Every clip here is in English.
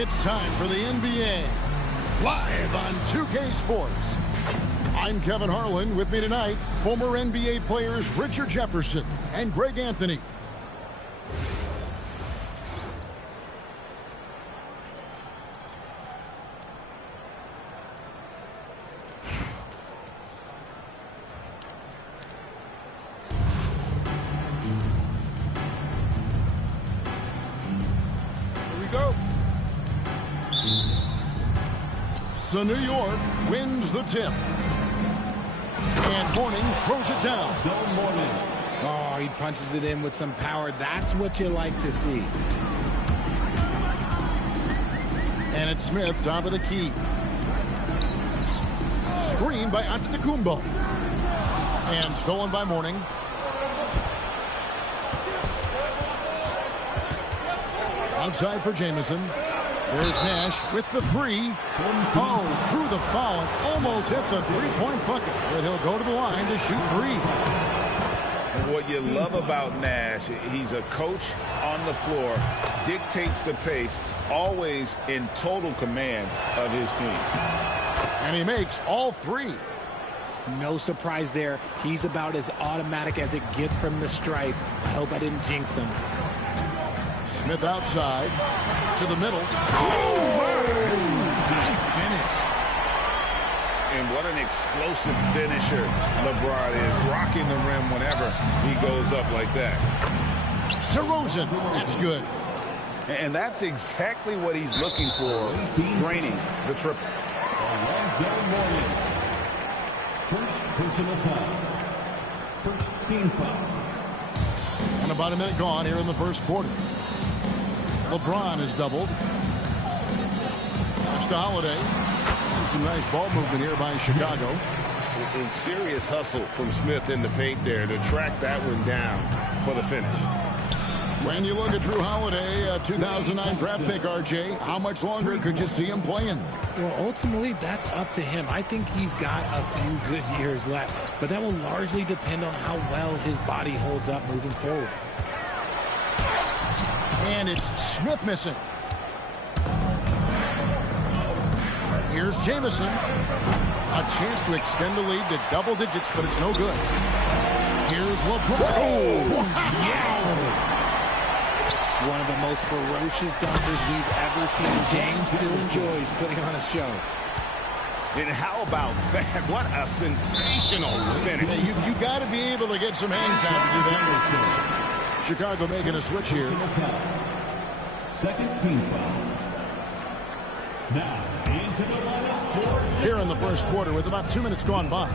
It's time for the NBA, live on 2K Sports. I'm Kevin Harlan. With me tonight, former NBA players Richard Jefferson and Greg Anthony. So New York wins the tip. And Mourning throws it down. Oh, he punches it in with some power. That's what you like to see. And it's Smith top of the key. Screen by Antetokounmpo. And stolen by Mourning. Outside for Jamison. There's Nash with the three. Oh, drew the foul and almost hit the three-point bucket. But he'll go to the line to shoot three. And what you love about Nash, he's a coach on the floor, dictates the pace, always in total command of his team. And he makes all three. No surprise there. He's about as automatic as it gets from the stripe. I hope I didn't jinx him. Smith outside to the middle. Oh, nice finish. And what an explosive finisher LeBron is, rocking the rim whenever he goes up like that. DeRozan, that's good. And that's exactly what he's looking for, draining the triple. First personal foul. First team foul. And about a minute gone here in the first quarter. LeBron is doubled. Pass to Holiday. Some nice ball movement here by Chicago. And serious hustle from Smith in the paint there to track that one down for the finish. When you look at Drew Holiday, a 2009 draft pick, RJ, how much longer could you see him playing? Well, ultimately, that's up to him. I think he's got a few good years left, but that will largely depend on how well his body holds up moving forward. And it's Smith missing. Here's Jamison. A chance to extend the lead to double digits, but it's no good. Here's LeBron. Oh, yes! One of the most ferocious dunkers we've ever seen. James still enjoys putting on a show. And how about that? What a sensational finish. You got to be able to get some hang time to do that. Chicago making a switch here. Second team foul. Now into the lineup for here in the first quarter with about 2 minutes gone by.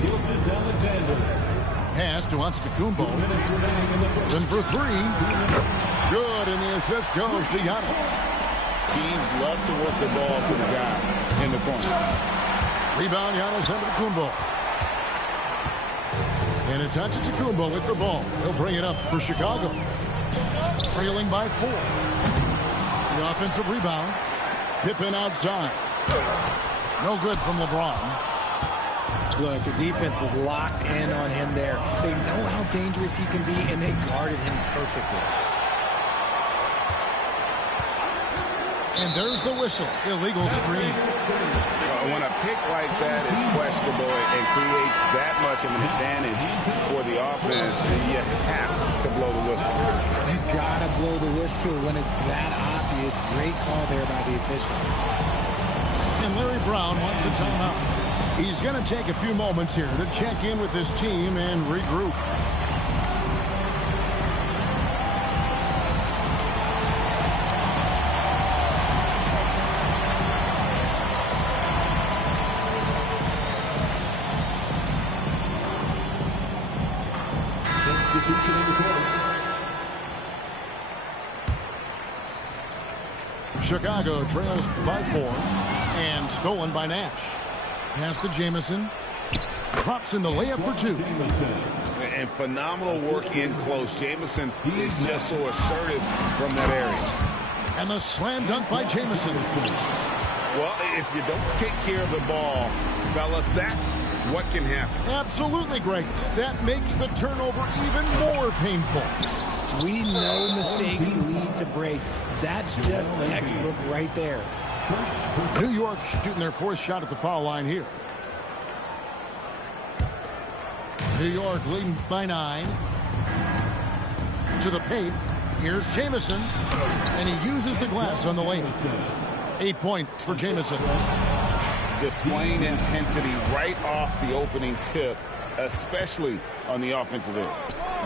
Gilgeous-Alexander. Pass to Antetokounmpo. Then for three. Good, and the assist goes to Giannis. Teams love to work the ball to the guy in the corner. Rebound, Giannis Antetokounmpo. And it's Antetokounmpo with the ball. He'll bring it up for Chicago. Trailing by 4. The offensive rebound. Pippen outside. No good from LeBron. Look, the defense was locked in on him there. They know how dangerous he can be, and they guarded him perfectly. And there's the whistle. Illegal screen. When a pick like that is questionable and creates that much of an advantage for the offense, you have to blow the whistle. You gotta blow the whistle when it's that obvious. Great call there by the official. And Larry Brown wants a timeout. He's going to take a few moments here to check in with his team and regroup. Chicago trails by 4 and stolen by Nash. Pass to Jamison. Drops in the layup for 2. And phenomenal work in close. Jamison is just so assertive from that area. And the slam dunk by Jamison. Well, if you don't take care of the ball, fellas, that's what can happen. Absolutely, Greg. That makes the turnover even more painful. We know mistakes lead to breaks. That's just textbook right there. New York shooting their fourth shot at the foul line here. New York leading by 9. To the paint. Here's Jamison. And he uses the glass on the lane. 8 points for Jamison. Displaying intensity right off the opening tip, especially on the offensive end.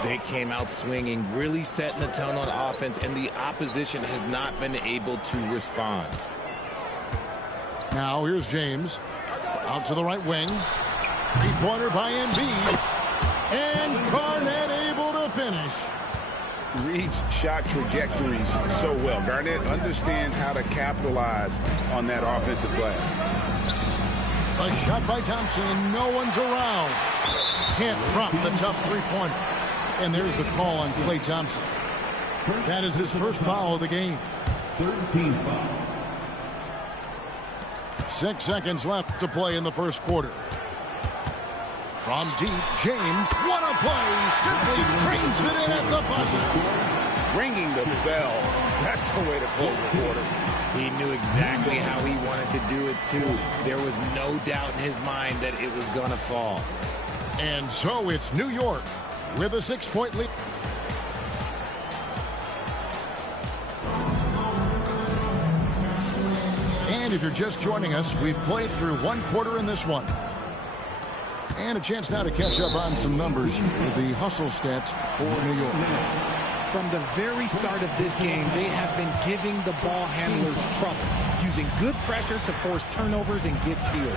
They came out swinging, really setting the tone on offense, and the opposition has not been able to respond. Now here's James. Out to the right wing. Three-pointer by Embiid. And Garnett able to finish. Reads shot trajectories so well. Garnett understands how to capitalize on that offensive glass. A shot by Thompson, and no one's around. Can't drop the tough three-pointer. And there's the call on Klay Thompson. That is his first foul of the game. 13 foul. 6 seconds left to play in the first quarter. From deep, James, what a play! Simply trains it in at the buzzer. Ringing the bell. That's the way to close the quarter. He knew exactly how he wanted to do it, too. There was no doubt in his mind that it was going to fall. And so it's New York with a 6-point lead. And if you're just joining us, we've played through one quarter in this one. And a chance now to catch up on some numbers with the hustle stats for New York. From the very start of this game, they have been giving the ball handlers trouble, using good pressure to force turnovers and get steals.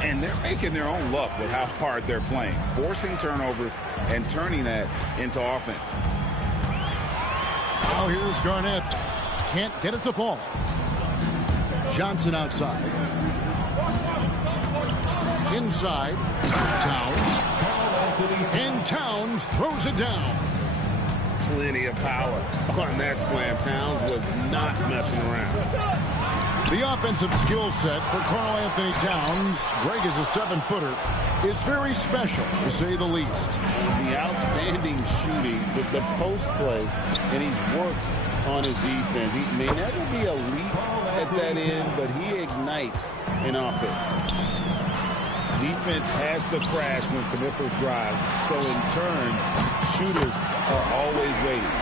And they're making their own luck with how hard they're playing, forcing turnovers and turning that into offense. Now here's Garnett. Can't get it to fall. Johnson outside. Inside. Towns. And Towns throws it down. Plenty of power on that slam. Towns was not messing around. The offensive skill set for Karl Anthony Towns, Greg is a 7-footer, is very special, to say the least. The outstanding shooting with the post play, and he's worked on his defense. He may never be elite at that end, but he ignites in offense. Defense has to crash when Knipper drives, so in turn, shooters are always waiting.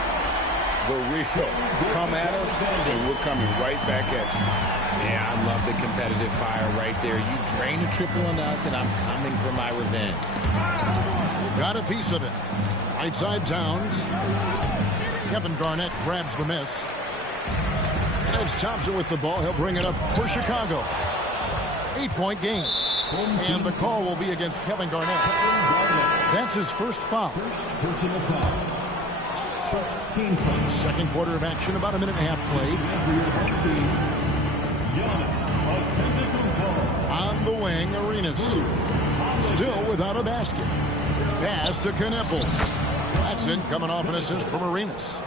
The real come at us, and we're coming right back at you. Yeah, I love the competitive fire right there. You drain a triple on us, and I'm coming for my revenge. Got a piece of it. Right side Towns. Kevin Garnett grabs the miss. And it's Thompson with the ball. He'll bring it up for Chicago. 8-point game. And the call will be against Kevin Garnett. That's his first foul. Personal foul. First team foul. Second quarter of action, about a minute and a half played. On the wing, Arenas. Still without a basket. Pass to Knipple. That's in, coming off an assist from Arenas.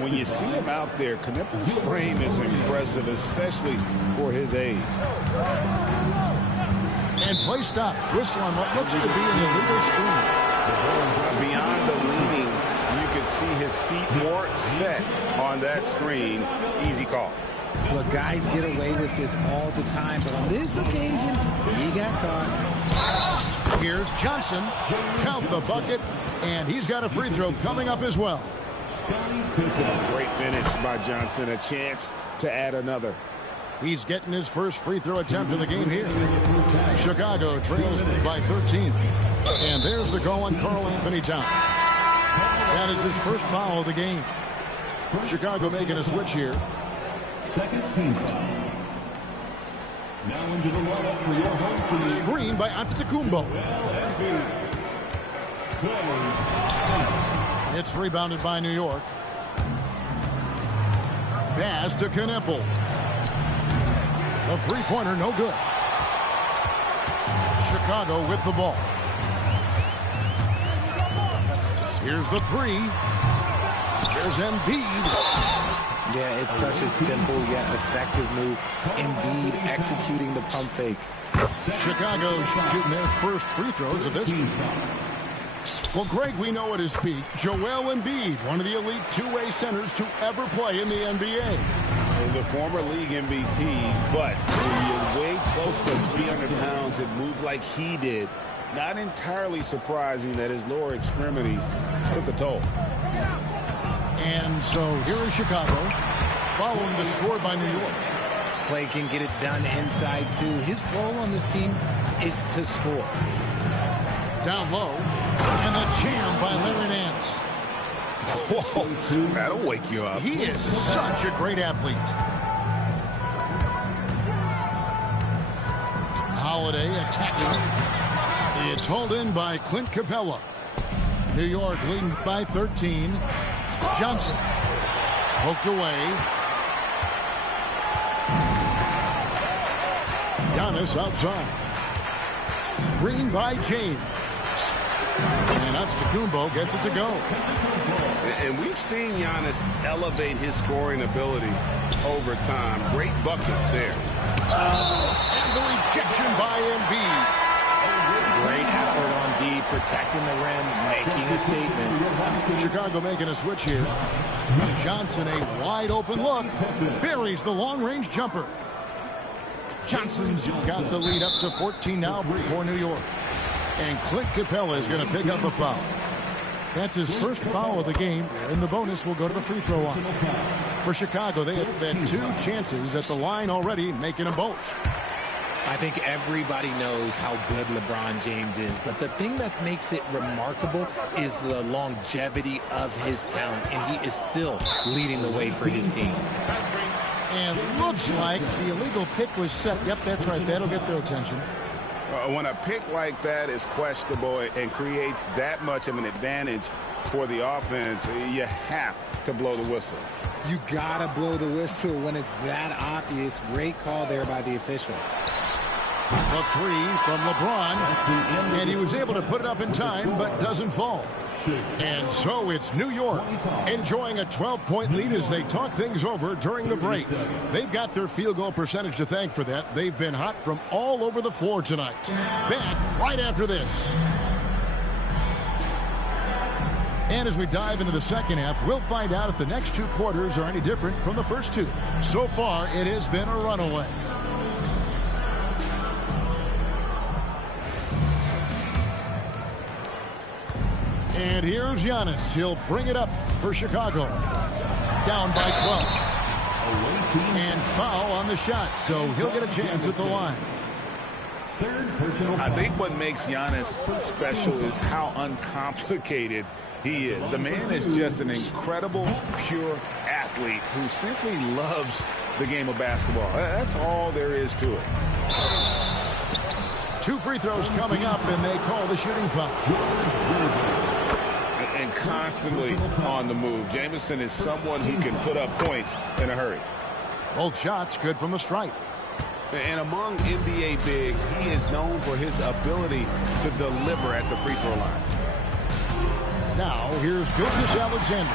When you see him out there, Knipple's frame is impressive, especially for his age. And play stops. Whistle on what looks to be an illegal screen. Beyond the leaning, you can see his feet more set on that screen. Easy call. Look, guys get away with this all the time, but on this occasion, he got caught. Here's Johnson. Count the bucket, and he's got a free throw coming up as well. Great finish by Johnson. A chance to add another. He's getting his first free throw attempt of the game here. Chicago trails by 13. And there's the call on Karl Anthony Towns. That is his first foul of the game. Chicago making a switch here. Second team foul. Now into the lineup for your home team. Screen by Antetokounmpo. It's rebounded by New York. Pass to Knipple. The three-pointer, no good. Chicago with the ball. Here's the three. There's Embiid. Yeah, it's such a simple yet effective move. Embiid executing the pump fake. Chicago shooting their first free throws of this one. Well, Greg, we know at his peak, Joel Embiid, one of the elite two-way centers to ever play in the NBA. The former league MVP, but when you're way close to 300 pounds, it moves like he did. Not entirely surprising that his lower extremities took a toll. And so here is Chicago, following the score by New York. Clay can get it done inside, too. His role on this team is to score. Down low, and the jam by Larry Nance. Whoa, that'll wake you up. He is such a great athlete. Holiday attacking. It's hauled in by Clint Capella. New York leading by 13. Johnson poked away. Giannis outside. Screen by James. And Antetokounmpo gets it to go. And we've seen Giannis elevate his scoring ability over time. Great bucket there. And the rejection by Embiid. Great effort on D, protecting the rim, making a statement. Chicago making a switch here. Johnson, a wide open look. Buries the long-range jumper. Johnson's got the lead up to 14 now for New York. And Clint Capella is going to pick up a foul. That's his first foul of the game, and the bonus will go to the free throw line. For Chicago, they have had two chances at the line already, making them both. I think everybody knows how good LeBron James is, but the thing that makes it remarkable is the longevity of his talent, and he is still leading the way for his team. And looks like the illegal pick was set. Yep, that's right. That'll get their attention. When a pick like that is questionable and creates that much of an advantage for the offense, you have to blow the whistle. You gotta blow the whistle when it's that obvious. Great call there by the official. A three from LeBron, and he was able to put it up in time, but doesn't fall. And so it's New York enjoying a 12-point lead as they talk things over during the break. They've got their field goal percentage to thank for that. They've been hot from all over the floor tonight. Back right after this. And as we dive into the second half, we'll find out if the next two quarters are any different from the first two. So far, it has been a runaway. And here's Giannis. He'll bring it up for Chicago. Down by 12. And foul on the shot, so he'll get a chance at the line. I think what makes Giannis special is how uncomplicated he is. The man is just an incredible, pure athlete who simply loves the game of basketball. That's all there is to it. Two free throws coming up, and they call the shooting foul. And constantly on the move. Jamison is someone who can put up points in a hurry. Both shots good from the stripe. And among NBA bigs, he is known for his ability to deliver at the free throw line. Now, here's Gilgeous-Alexander.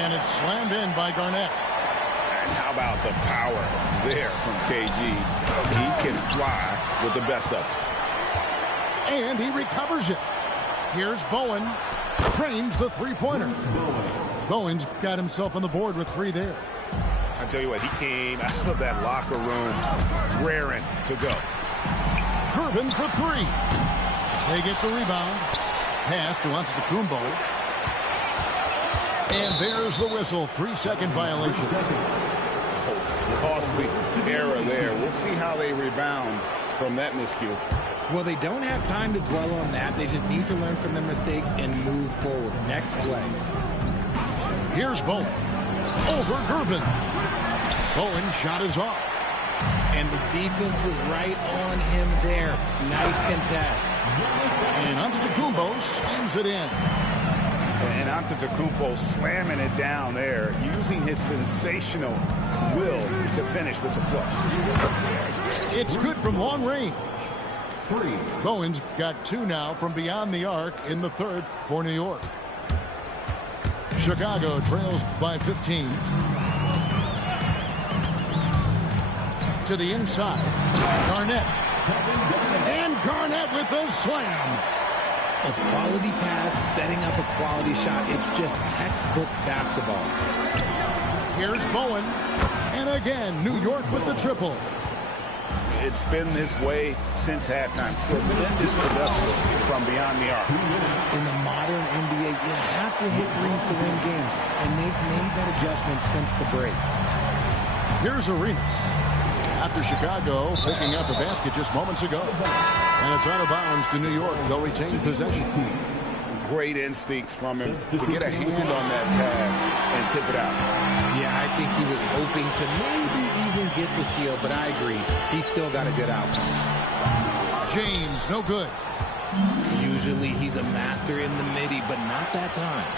And it's slammed in by Garnett. And how about the power there from KG? He can fly with the best of it. And he recovers it. Here's Bowen. Trains the three-pointer. Bowen's got himself on the board with three there. I tell you what, he came out of that locker room raring to go. Gervin for three. They get the rebound. Pass to Antetokounmpo. And there's the whistle. 3-second violation. Oh, costly error there. We'll see how they rebound from that miscue. Well, they don't have time to dwell on that. They just need to learn from their mistakes and move forward. Next play. Here's Bowen. Over Gervin. Bowen shot is off. And the defense was right on him there. Nice contest. And Antetokounmpo schemes it in. And Antetokounmpo slamming it down there, using his sensational will to finish with the flush. It's good from long range. Bowen's got two now from beyond the arc in the third for New York. Chicago trails by 15. To the inside. Garnett And Garnett with the slam. A quality pass, setting up a quality shot. It's just textbook basketball. Here's Bowen. And again, New York with the triple. It's been this way since halftime. Tremendous production from beyond the arc. In the modern NBA, you have to hit threes to win games, and they've made that adjustment since the break. Here's Arenas. After Chicago picking up a basket just moments ago. And it's out of bounds to New York. They'll retain possession. Great instincts from him to get a hand on that pass and tip it out. Yeah, I think he was hoping to maybe even get the steal, but I agree. He's still got a good outcome. James, no good. Usually he's a master in the midi, but not that time.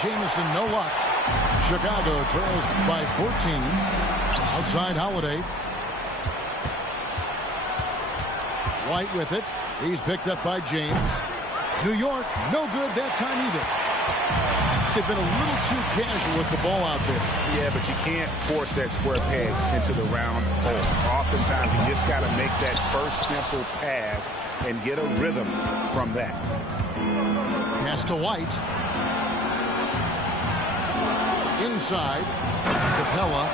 Jamison, no luck. Chicago trails by 14. Outside Holiday. White with it. He's picked up by James. New York, no good that time either. They've been a little too casual with the ball out there. Yeah, but you can't force that square peg into the round hole. Oftentimes, you just got to make that first simple pass and get a rhythm from that. Pass to White. Inside. Capella.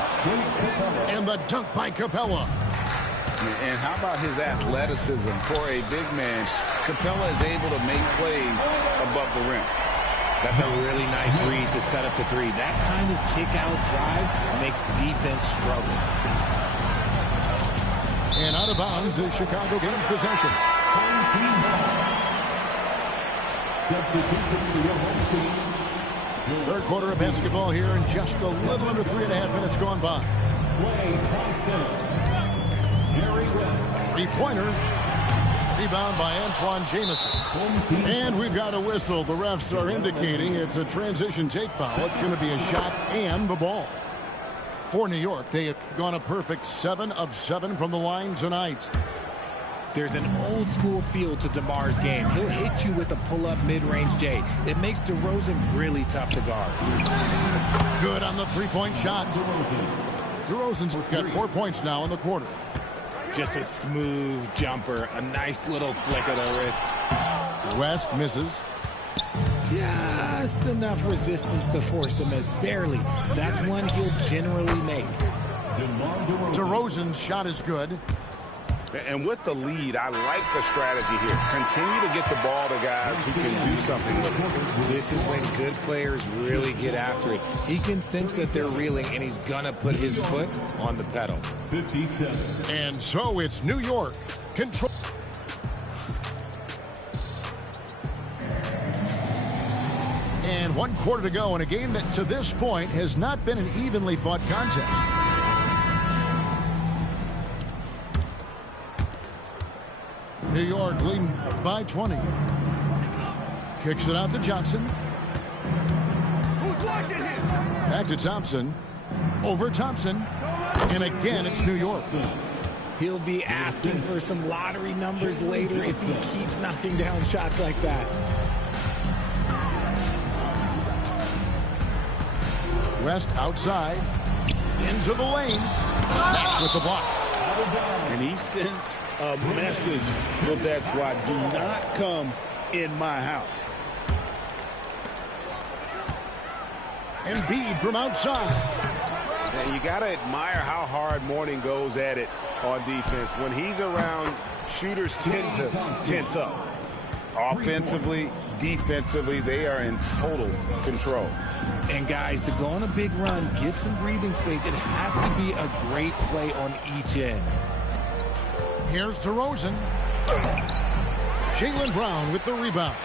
And the dunk by Capella. And how about his athleticism for a big man? Capella is able to make plays above the rim. That's a really nice read to set up the three. That kind of kick-out drive makes defense struggle. And out of bounds as Chicago gains possession. Third quarter of basketball here, and just a little under 3.5 minutes gone by. Three-pointer. Rebound by Antoine Jamison. And we've got a whistle. The refs are indicating it's a transition take foul. It's going to be a shot and the ball. For New York, they have gone a perfect 7 of 7 from the line tonight. There's an old-school feel to DeMar's game. He'll hit you with a pull-up mid-range J. It makes DeRozan really tough to guard. Good on the three-point shot. DeRozan's got 4 points now in the quarter. Just a smooth jumper. A nice little flick of the wrist. West misses. Just enough resistance to force the miss. Barely. That's one he'll generally make. DeRozan's shot is good. And with the lead, I like the strategy here. Continue to get the ball to guys who can do something with it. This is when good players really get after it. He can sense that they're reeling, and he's going to put his foot on the pedal. 57. And so it's New York. Control. And 1 quarter to go in a game that to this point has not been an evenly fought contest. New York leading by 20. Kicks it out to Johnson. Who's watching him? Back to Thompson. Over Thompson. And again, it's New York. He'll be asking for some lottery numbers later if he keeps knocking down shots like that. West outside. Into the lane. Nash with the block. And he sent a message with that swat. Do not come in my house. Embiid from outside. And you got to admire how hard Mourning goes at it on defense. When he's around, shooters tend to tense up. Offensively, defensively, they are in total control. And guys, to go on a big run, get some breathing space, it has to be a great play on each end. Here's DeRozan. Jaylen Brown with the rebound.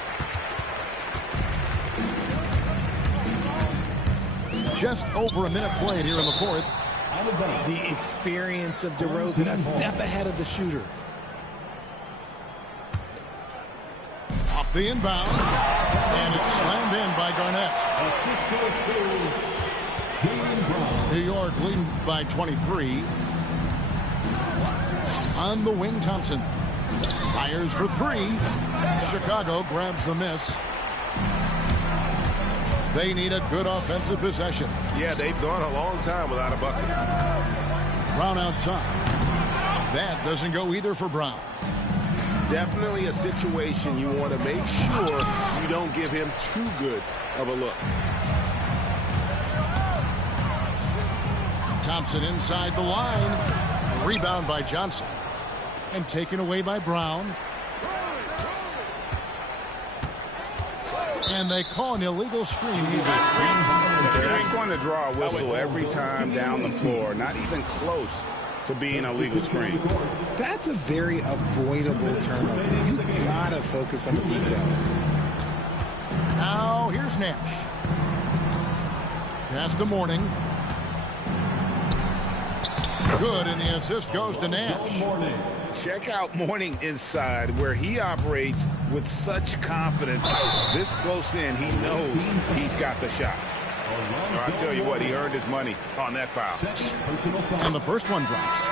Just over a minute played here in the fourth. The experience of DeRozan, a step ahead of the shooter. Off the inbound. And it's slammed in by Garnett. New York leading by 23. On the wing, Thompson. Fires for three. Chicago grabs the miss. They need a good offensive possession. Yeah, they've gone a long time without a bucket. Brown outside. That doesn't go either for Brown. Definitely a situation you want to make sure you don't give him too good of a look. Thompson inside the line. Rebound by Johnson. And taken away by Brown. And they call an illegal screen. That's going to draw a whistle every time down the floor. Not even close to being a legal screen. That's a very avoidable turnover. You gotta focus on the details. Now here's Nash. Pass to Mourning. Good, and the assist goes to Nash. Check out Mourning inside, where he operates with such confidence. This close in, he knows he's got the shot. I'll tell you what, he earned his money on that foul. And the first one drops.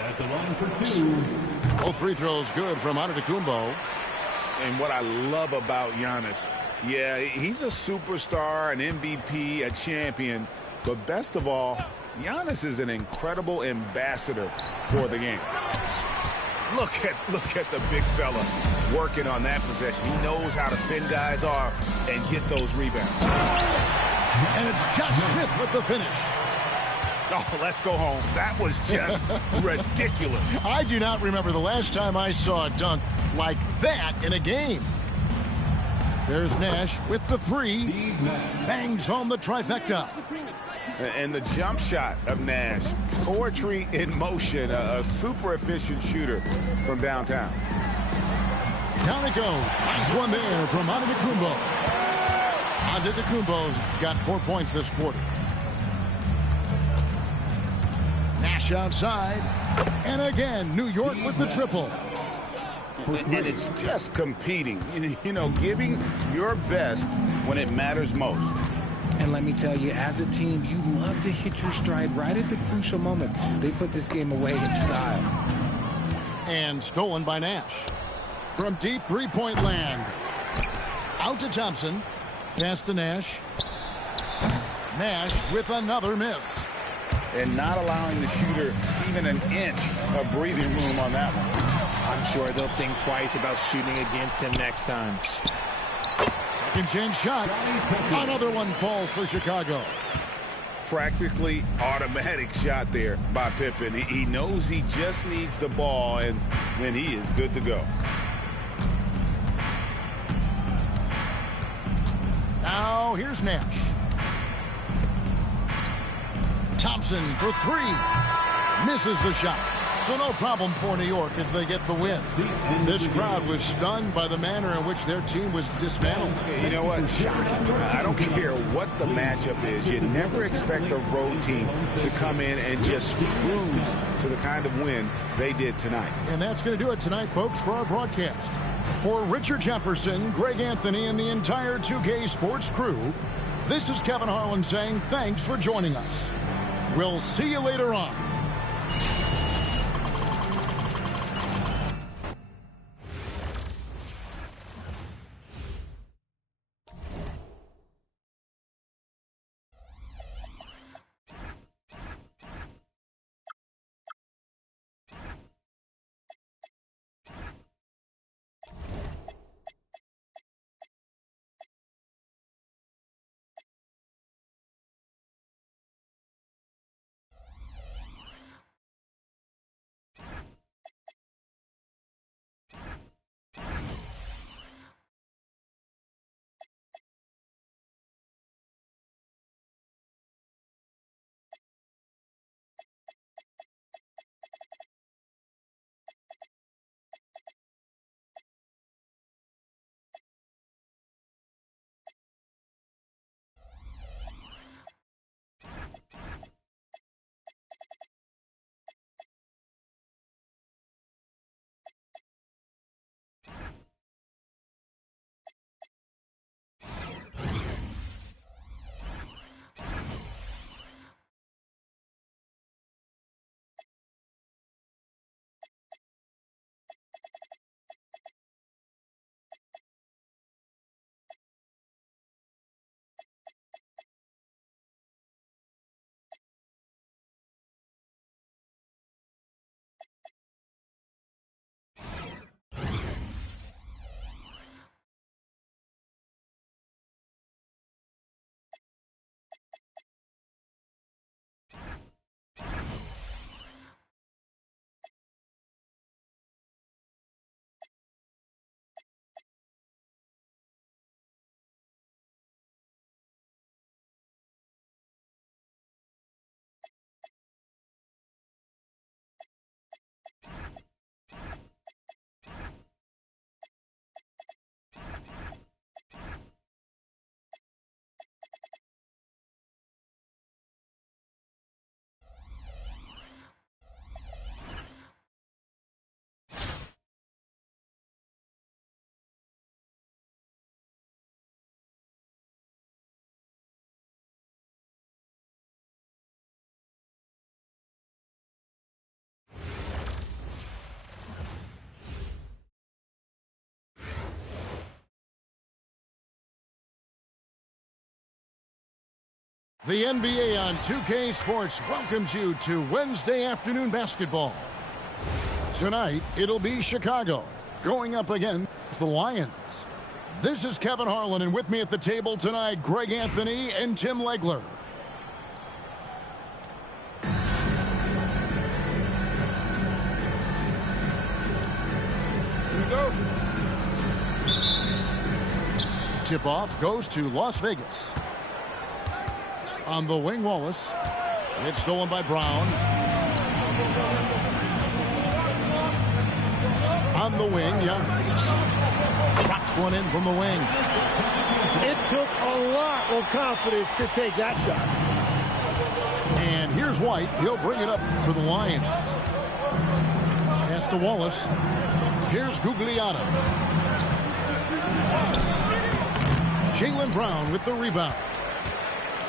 At the line for two. Both free throws good from Antetokounmpo. And what I love about Giannis, yeah, he's a superstar, an MVP, a champion, but best of all, Giannis is an incredible ambassador for the game. Look at the big fella working on that possession. He knows how to fend guys off and get those rebounds. And it's Josh Smith with the finish. Oh, let's go home. That was just ridiculous. I do not remember the last time I saw a dunk like that in a game. There's Nash with the three. Bangs home the trifecta. And the jump shot of Nash, poetry in motion, a super efficient shooter from downtown. Down it goes. Nice one there from Antetokounmpo. Antetokounmpo's got 4 points this quarter. Nash outside. And again, New York with the triple. And it's just competing, you know, giving your best when it matters most. And let me tell you, as a team, you love to hit your stride right at the crucial moments. They put this game away in style. And stolen by Nash. From deep three-point land. Out to Thompson. Pass to Nash. Nash with another miss. And not allowing the shooter even an inch of breathing room on that one. I'm sure they'll think twice about shooting against him next time. Second chance shot. Another one falls for Chicago. Practically automatic shot there by Pippen. He knows he just needs the ball, and then he is good to go. Now here's Nash. Thompson for three. Misses the shot. So no problem for New York as they get the win. This crowd was stunned by the manner in which their team was dismantled. You know what? Shocking. I don't care what the matchup is. You never expect a road team to come in and just cruise to the kind of win they did tonight. And that's going to do it tonight, folks, for our broadcast. For Richard Jefferson, Greg Anthony, and the entire 2K Sports crew, this is Kevin Harlan saying thanks for joining us. We'll see you later on. The NBA on 2K Sports welcomes you to Wednesday afternoon basketball. Tonight, it'll be Chicago going up against the Lions. This is Kevin Harlan, and with me at the table tonight, Greg Anthony and Tim Legler. Here we go. Tip-off goes to Las Vegas. On the wing, Wallace. It's stolen by Brown. On the wing, Giannis. Drops one in from the wing. It took a lot of confidence to take that shot. And here's White. He'll bring it up for the Lions. Pass to Wallace. Here's Gugliotta. Jaylen Brown with the rebound.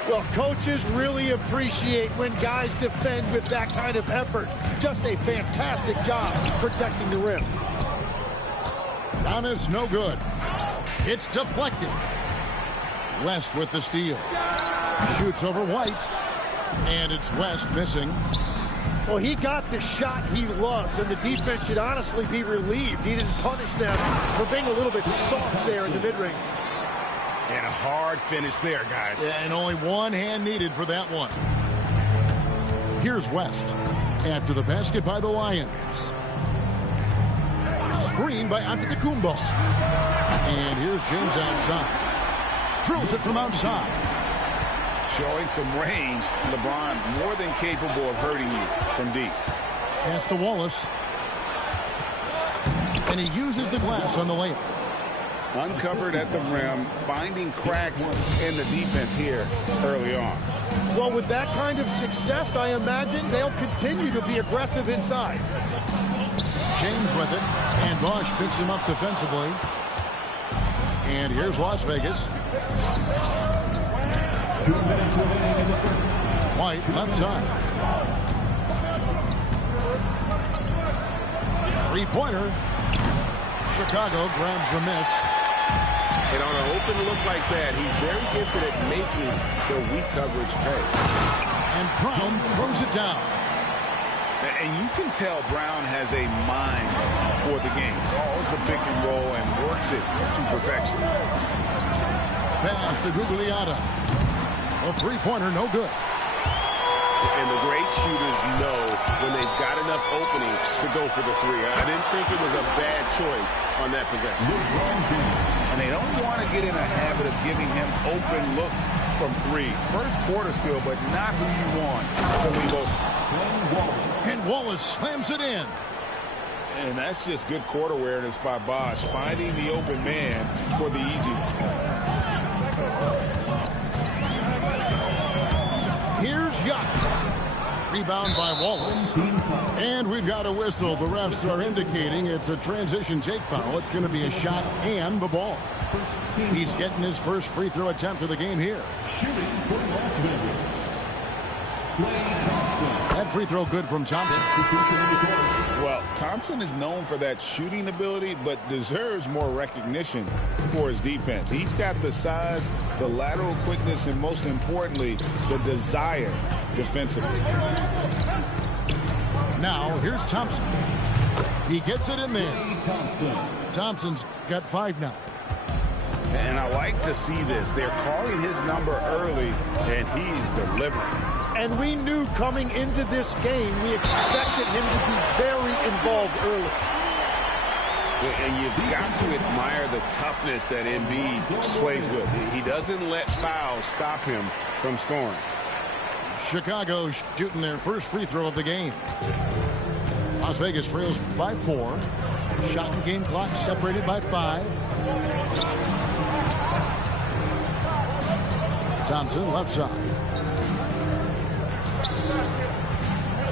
Well, coaches really appreciate when guys defend with that kind of effort. Just a fantastic job protecting the rim. Giannis, no good. It's deflected. West with the steal. Shoots over White. And it's West missing. Well, he got the shot he loves, and the defense should honestly be relieved. He didn't punish them for being a little bit soft there in the mid-range. And a hard finish there, guys. And only one hand needed for that one. Here's West. After the basket by the Lions. Screen by Antetokounmpo. And here's James outside. Drills it from outside. Showing some range. LeBron more than capable of hurting you from deep. Pass to Wallace. And he uses the glass on the layup. Uncovered at the rim, finding cracks in the defense here early on. Well, with that kind of success, I imagine they'll continue to be aggressive inside. James with it, and Bosch picks him up defensively. And here's Las Vegas. White left side. Three-pointer. Chicago grabs the miss. And on an open look like that, he's very gifted at making the weak coverage pay. And Brown throws it down. And you can tell Brown has a mind for the game. Calls the pick and roll and works it to perfection. Pass to Gugliotta. A three-pointer, no good. And the great shooters know when they've got enough openings to go for the three. I didn't think it was a bad choice on that possession. And they don't want to get in a habit of giving him open looks from three. First quarter still, but not who you want to leave open. And Wallace slams it in. And that's just good court awareness by Bosch, finding the open man for the easy. Here's Giannis. Rebound by Wallace. And we've got a whistle. The refs are indicating it's a transition take foul. It's going to be a shot and the ball. He's getting his first free throw attempt of the game here. That free throw good from Thompson. Well, Thompson is known for that shooting ability, but deserves more recognition for his defense. He's got the size, the lateral quickness, and most importantly, the desire defensively. Now, here's Thompson. He gets it in there. Thompson's got 5 now. And I like to see this. They're calling his number early, and he's delivering. And we knew coming into this game, we expected him to be very involved early. And you've got to admire the toughness that Embiid plays with. He doesn't let fouls stop him from scoring. Chicago shooting their first free throw of the game. Las Vegas trails by 4. Shot and game clock separated by 5. Thompson left side.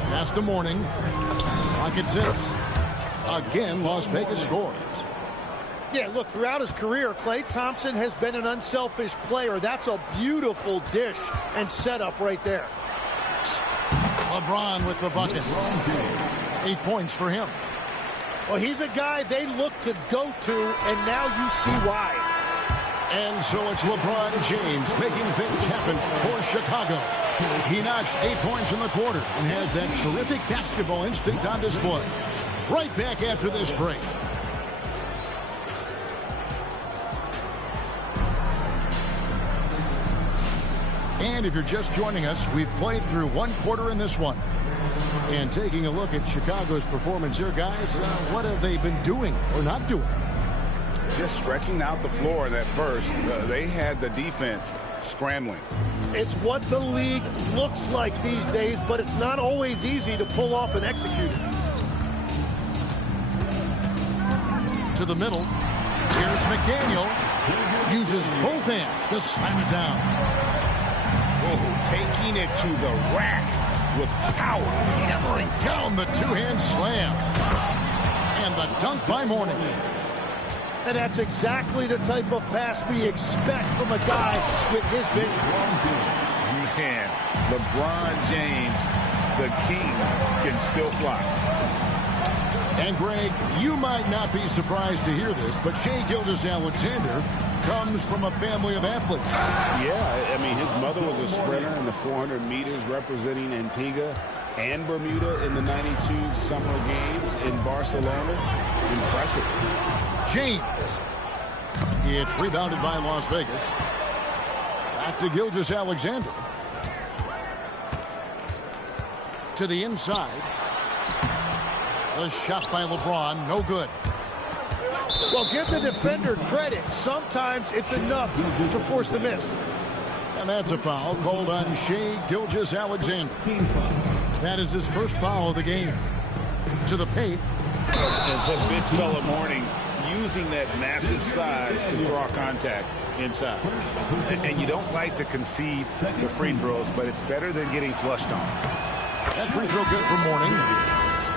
Pass to Mourning. Clock at 6. Again, Las Vegas scores. Yeah, look, throughout his career, Klay Thompson has been an unselfish player. That's a beautiful dish and setup right there. LeBron with the bucket. 8 points for him. Well, he's a guy they look to go to, and now you see why. And so it's LeBron James making things happen for Chicago. He notched 8 points in the quarter and has that terrific basketball instinct on display. Right back after this break. And if you're just joining us, we've played through one quarter in this one. And taking a look at Chicago's performance here, guys, what have they been doing or not doing? Just stretching out the floor in that first. They had the defense scrambling. It's what the league looks like these days, but it's not always easy to pull off and execute. To the middle. Here's McDaniel. Uses both hands to slam it down. Oh, taking it to the rack with power. Hammering down the two-hand slam. And the dunk by Mourning. And that's exactly the type of pass we expect from a guy with his vision. Man, LeBron James, the king, can still fly. And Greg, you might not be surprised to hear this, but Shai Gilgeous-Alexander comes from a family of athletes. Yeah, I mean, his mother was a sprinter in the 400 meters representing Antigua and Bermuda in the 92 Summer Games in Barcelona. Impressive. James. It's rebounded by Las Vegas. Back to Gilgeous-Alexander. To the inside. A shot by LeBron, no good. Well, give the defender credit. Sometimes it's enough to force the miss. And that's a foul called on Shai Gilgeous-Alexander. That is his first foul of the game. To the paint. It's a big fella Mourning using that massive size to draw contact inside. And you don't like to concede the free throws, but it's better than getting flushed on. That free throw good for Mourning.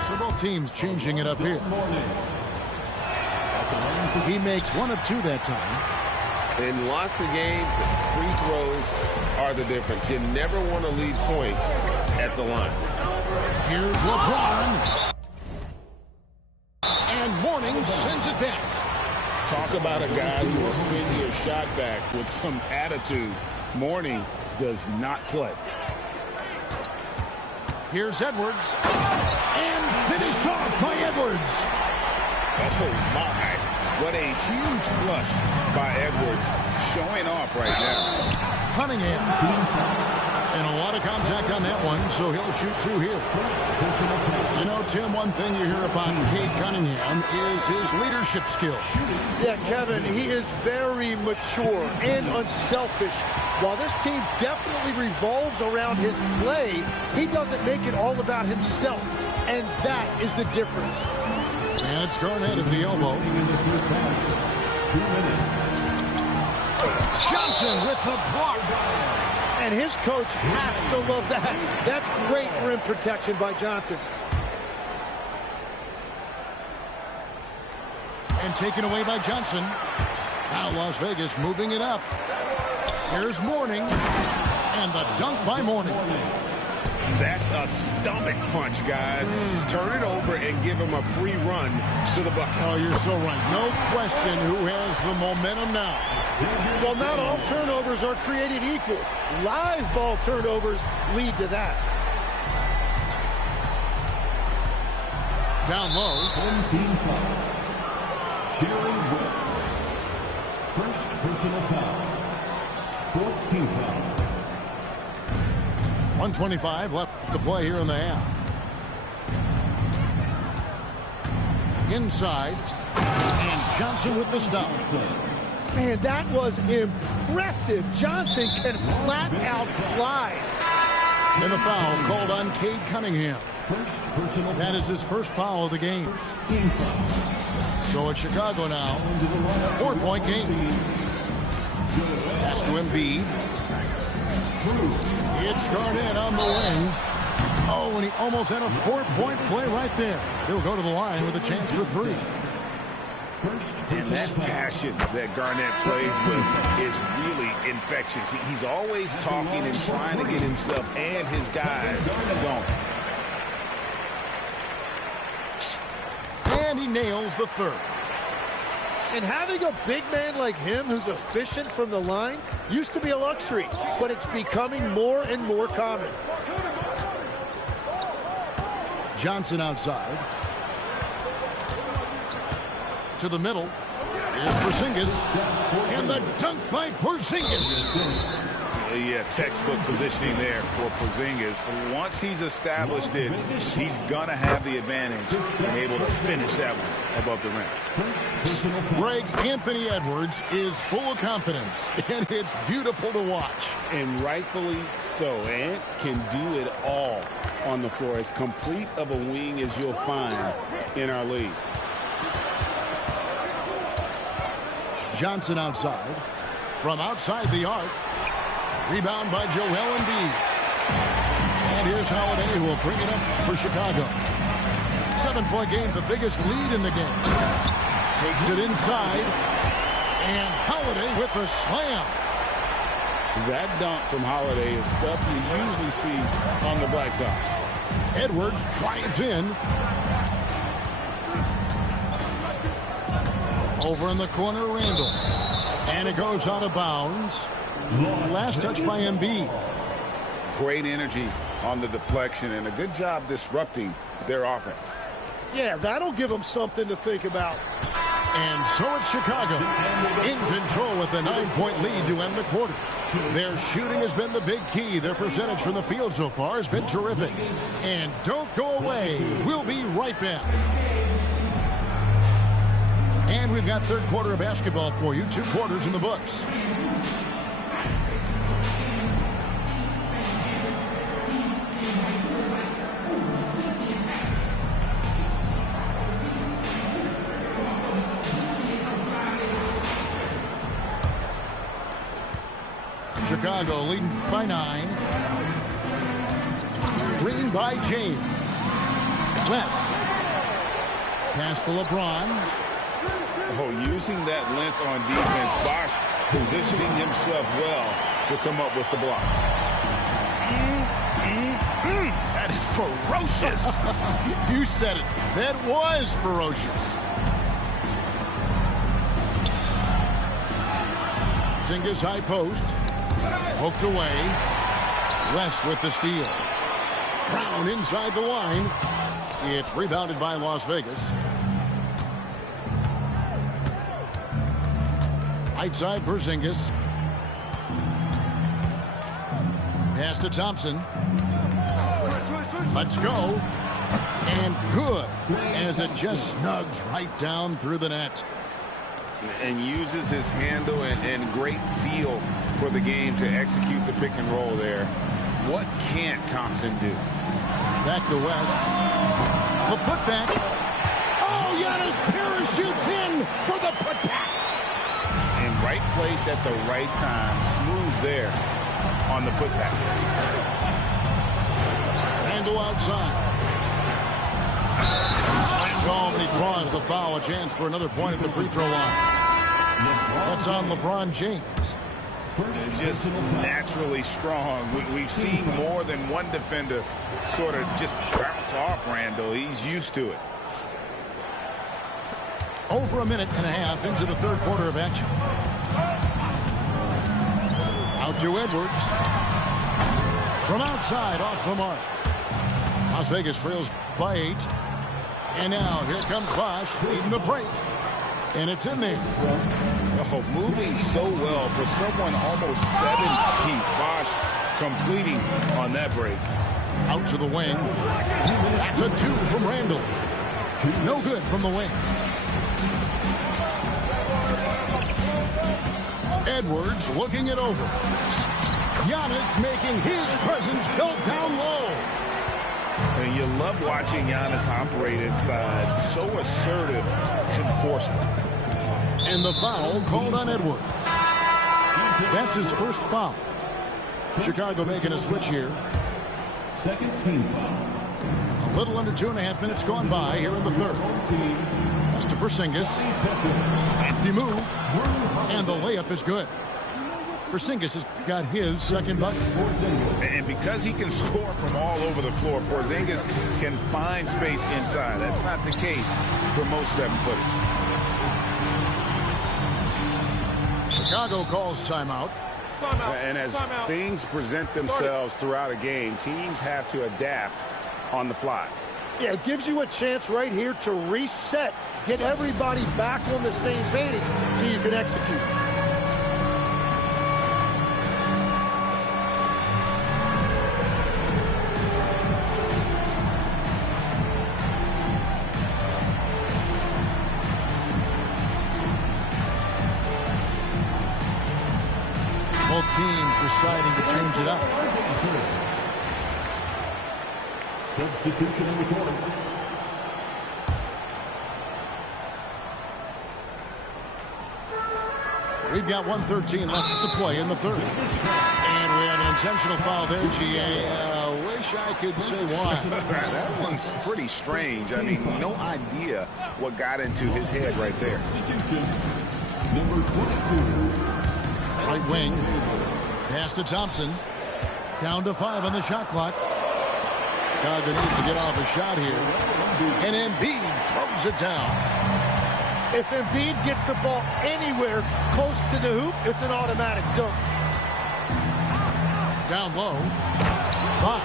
So both teams changing it up here. He makes one of two that time. In lots of games, free throws are the difference. You never want to leave points at the line. Here's LeBron. And Mourning sends it back. Talk about a guy who will send your shot back with some attitude. Mourning does not play. Here's Edwards. And finished off by Edwards. Oh, my. What a huge flush by Edwards. Showing off right now. Cunningham. And a lot of contact on that one, so he'll shoot two here. You know, Tim, one thing you hear about Cade Cunningham is his leadership skill. Yeah, Kevin, he is very mature and unselfish. While this team definitely revolves around his play, he doesn't make it all about himself. And that is the difference. And it's Garnett at the elbow. Johnson with the block. And his coach has to love that. That's great rim protection by Johnson. And taken away by Johnson. Now Las Vegas moving it up. Here's Mourning. And the dunk by Mourning. That's a stomach punch, guys. Turn it over and give him a free run to the bucket. Oh, you're so right. No question who has the momentum now. Well, not all turnovers are created equal. Live ball turnovers lead to that. Down low. Team foul. Jerry West. First personal foul. Fourth team foul. 1:25 left to play here in the half. Inside. And Johnson with the stop. Man, that was impressive. Johnson can flat out fly. And a foul called on Cade Cunningham. That is his first foul of the game. So it's Chicago now. 4-point game. Pass to Embiid. It's Garnett on the wing. Oh, and he almost had a 4-point play right there. He'll go to the line with a chance for three. And that passion that Garnett plays with is really infectious. He's always talking and trying to get himself and his guys going. And he nails the third. And having a big man like him who's efficient from the line used to be a luxury, but it's becoming more and more common. Johnson outside. To the middle. Here's Porzingis. And the dunk by Porzingis. Yeah, textbook positioning there for Porzingis. Once he's established it, he's going to have the advantage and able to finish that one above the rim. Greg, Anthony Edwards is full of confidence, and it's beautiful to watch. And rightfully so. Ant can do it all on the floor. As complete of a wing as you'll find in our league. Johnson outside. From outside the arc. Rebound by Joel Embiid. And here's Holiday, who will bring it up for Chicago. 7-point game, the biggest lead in the game. Takes it inside. And Holiday with the slam. That dunk from Holiday is stuff you usually see on the blacktop. Edwards drives in. Over in the corner, Randall. And it goes out of bounds. Last touch by Embiid. Great energy on the deflection and a good job disrupting their offense. Yeah, that'll give them something to think about. And so it's Chicago in control with a 9-point lead to end the quarter. Their shooting has been the big key. Their percentage from the field so far has been terrific. And don't go away. We'll be right back. And we've got third quarter of basketball for you. 2 quarters in the books. Chicago leading by 9. Green by James. West. Pass to LeBron. Oh, using that length on defense, Bosh positioning himself well to come up with the block. That is ferocious. You said it. That was ferocious. Porzingis high post. Hooked away. West with the steal. Brown inside the line. It's rebounded by Las Vegas. Right side, Porzingis. Pass to Thompson. Let's go. And good, as it just snugs right down through the net. And uses his handle and great feel for the game to execute the pick and roll there. What can't Thompson do? Back to West. The putback. Oh, Giannis parachutes in for the putback. In right place at the right time. Smooth there on the putback. Randall outside. Slam home, and he draws the foul. A chance for another point at the free throw line. That's on LeBron James. Just naturally strong. We've seen more than one defender sort of just bounce off Randall. He's used to it. Over a minute and a half into the third quarter of action. Out to Edwards. From outside, off the mark. Las Vegas trails by 8. And now here comes Bosh leading the break. And it's in there. Oh, moving so well for someone almost 7 feet. Bosh completing on that break. Out to the wing. That's a 2 from Randall. No good from the wing. Edwards looking it over. Giannis making his presence felt down low. And you love watching Giannis operate inside. So assertive and forceful. And the foul called on Edwards. That's his first foul. Chicago making a switch here. Second team foul. A little under 2.5 minutes gone by here in the third. That's to Porzingis. Hefty move. And the layup is good. Porzingis has got his second bucket. And because he can score from all over the floor, Porzingis can find space inside. That's not the case for most 7-footers. Chicago calls timeout. And as things present themselves throughout a game, teams have to adapt on the fly. Yeah, it gives you a chance right here to reset, get everybody back on the same page so you can execute. Both teams deciding to change it up. Substitution in the corner. We've got 1:13 left to play in the third. And we have an intentional foul there, GA. Wish I could say why. That one's pretty strange. I mean, no idea what got into his head right there. Substitution. Number 22. Right wing. Pass to Thompson. Down to 5 on the shot clock. Chicago needs to get off a shot here. And Embiid throws it down. If Embiid gets the ball anywhere close to the hoop, it's an automatic dunk. Down low. Bosh.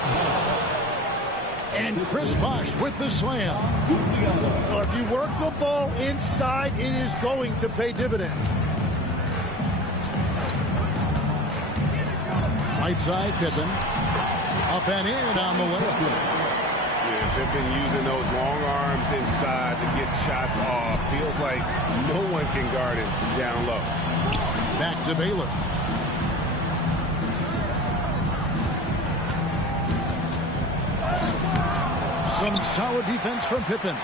And Chris Bosh with the slam. Well, if you work the ball inside, it is going to pay dividends. Right side, Pippen. Up and in on the way. Yeah, Pippen using those long arms inside to get shots off. Feels like no one can guard it down low. Back to Baylor. Some solid defense from Pippen.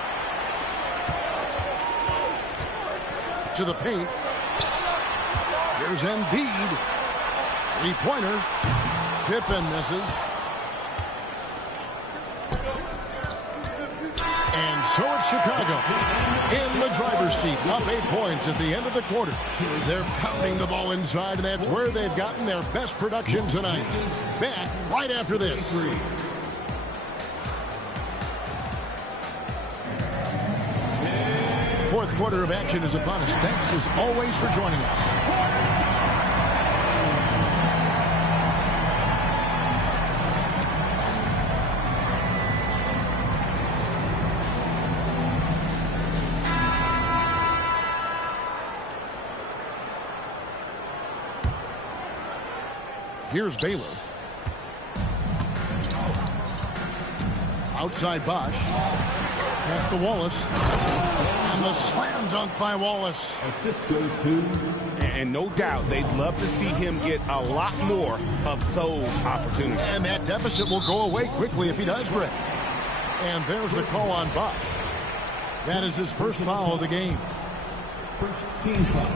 To the paint. Here's Embiid. Three-pointer. Pippen misses. And so it's Chicago in the driver's seat, up 8 points at the end of the quarter. They're pounding the ball inside, and that's where they've gotten their best production tonight. Back right after this. Fourth quarter of action is upon us. Thanks as always for joining us. Here's Baylor. Outside Bosh. Pass to Wallace. And the slam dunk by Wallace. Assist goes to. And no doubt they'd love to see him get a lot more of those opportunities. And that deficit will go away quickly if he does, Rick. And there's the call on Bosh. That is his first foul of the game. First team foul.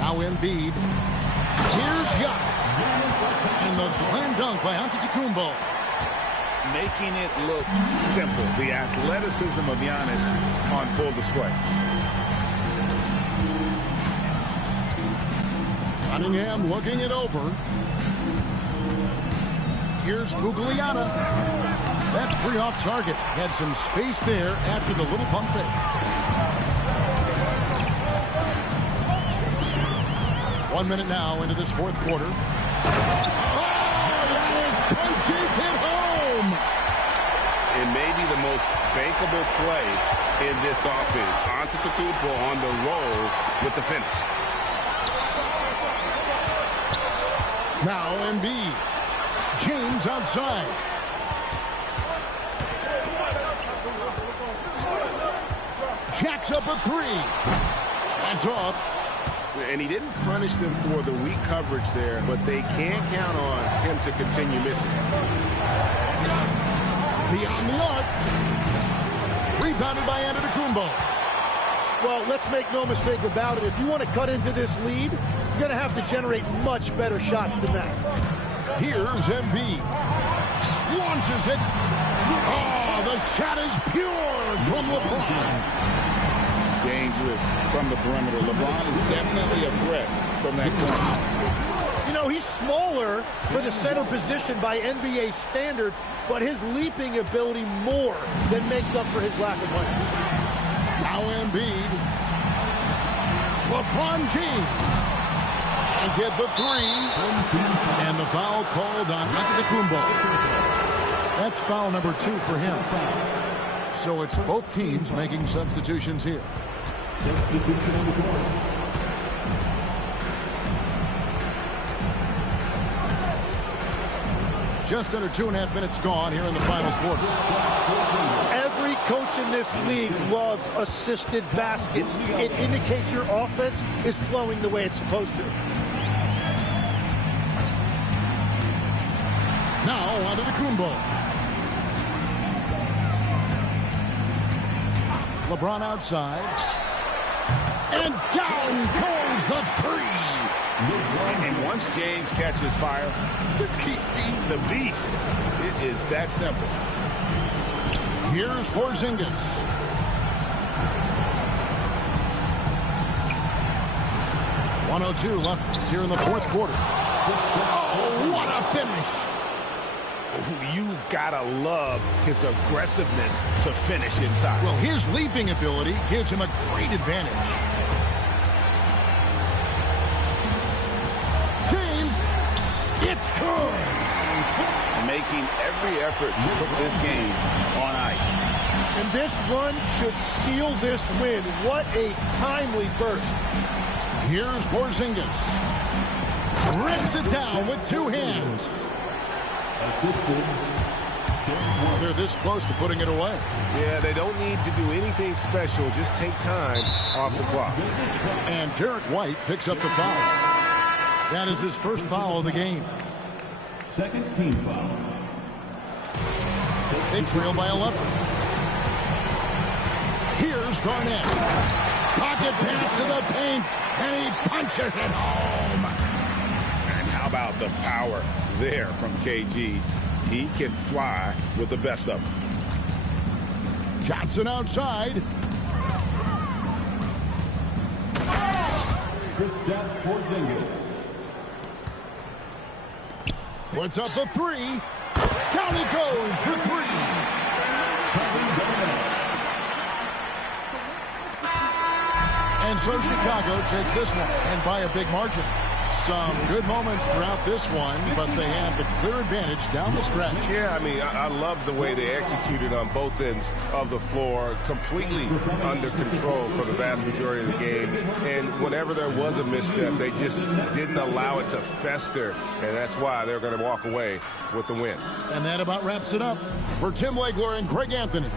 Now Embiid. Here's Giannis. And the slam dunk by Antetokounmpo. Making it look simple. The athleticism of Giannis on full display. Cunningham looking it over. Here's Guglielmo. That three off target. Had some space there after the little pump fake. 1 minute now into this fourth quarter. Oh, Giannis punches it home. It may be the most bankable play in this offense. Antetokounmpo on the roll with the finish. Now Embiid. James outside. Jacks up a three. That's off. And he didn't punish them for the weak coverage there, but they can't count on him to continue missing. Beyond the arc. Rebounded by Antetokounmpo. Well, let's make no mistake about it. If you want to cut into this lead, you're going to have to generate much better shots than that. Here's Embiid. Launches it. Oh, the shot is pure from LeBron. Dangerous from the perimeter. LeBron is definitely a threat from that corner. You know, he's smaller for the center position by NBA standard, but his leaping ability more than makes up for his lack of height. Now Embiid. LeBron James. And get the three. And the foul called on Antetokounmpo. That's foul number 2 for him. So it's both teams making substitutions here. Substitution on the court. Just under 2.5 minutes gone here in the final quarter. Every coach in this league loves assisted baskets. It indicates your offense is flowing the way it's supposed to. Now onto the Kumbo. LeBron outside. And down goes the three. And once James catches fire, just keep feeding the beast. It is that simple. Here's Porzingis. .102 left here in the fourth quarter. Oh, what a finish. You gotta love his aggressiveness to finish inside. Well, his leaping ability gives him a great advantage. James, it's good. Making every effort to put this game on ice. And this run should seal this win. What a timely burst. Here's Porzingis. Rips it down with 2 hands. They're this close to putting it away. Yeah, they don't need to do anything special. Just take time off the clock. And Derek White picks up the foul. That is his first foul of the game. Second team foul. They trail by 11. Here's Garnett. Pocket pass to the paint, and he punches it home. And how about the power there from KG? He can fly with the best of them. Johnson outside. Kristaps Porzingis. Puts up the 3. Down he goes for 3. And so Chicago takes this one, and by a big margin. Some good moments throughout this one, but they have the clear advantage down the stretch. Yeah, I mean, I love the way they executed on both ends of the floor, completely under control for the vast majority of the game. And whenever there was a misstep, they just didn't allow it to fester, and that's why they're going to walk away with the win. And that about wraps it up. For Tim Legler and Greg Anthony,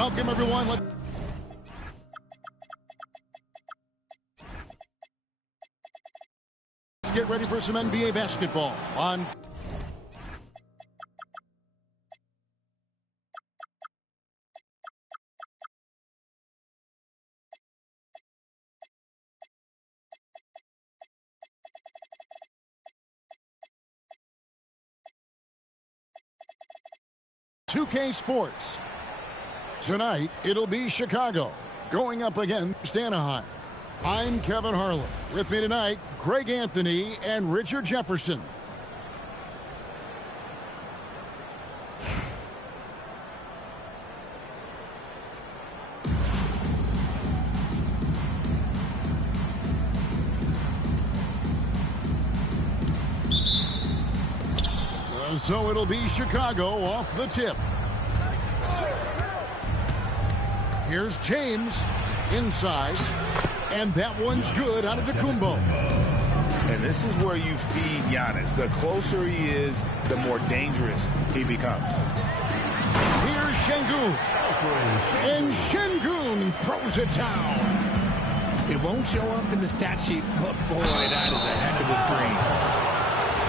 Welcome, everyone. Let's get ready for some NBA basketball on $2K Sports. Tonight, it'll be Chicago going up against Anaheim. I'm Kevin Harlan. With me tonight, Greg Anthony and Richard Jefferson. So it'll be Chicago off the tip. Here's James inside, and that one's good out of Antetokounmpo. And this is where you feed Giannis. The closer he is, the more dangerous he becomes. Here's Şengün, and Şengün throws it down. It won't show up in the stat sheet, but boy, that is a heck of a screen.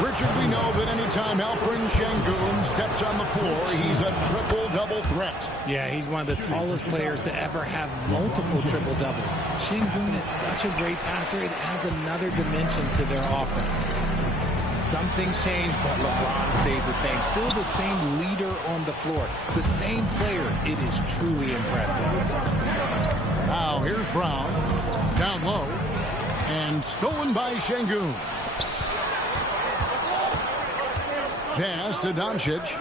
Richard, we know that anytime Alperen Şengün steps on the floor, he's a triple-double threat. Yeah, he's one of the tallest players to ever have multiple triple-doubles. Şengün is such a great passer, it adds another dimension to their offense. Some things change, but LeBron stays the same. Still the same leader on the floor. The same player. It is truly impressive. Now, here's Brown. Down low. And stolen by Şengün. Pass to Doncic.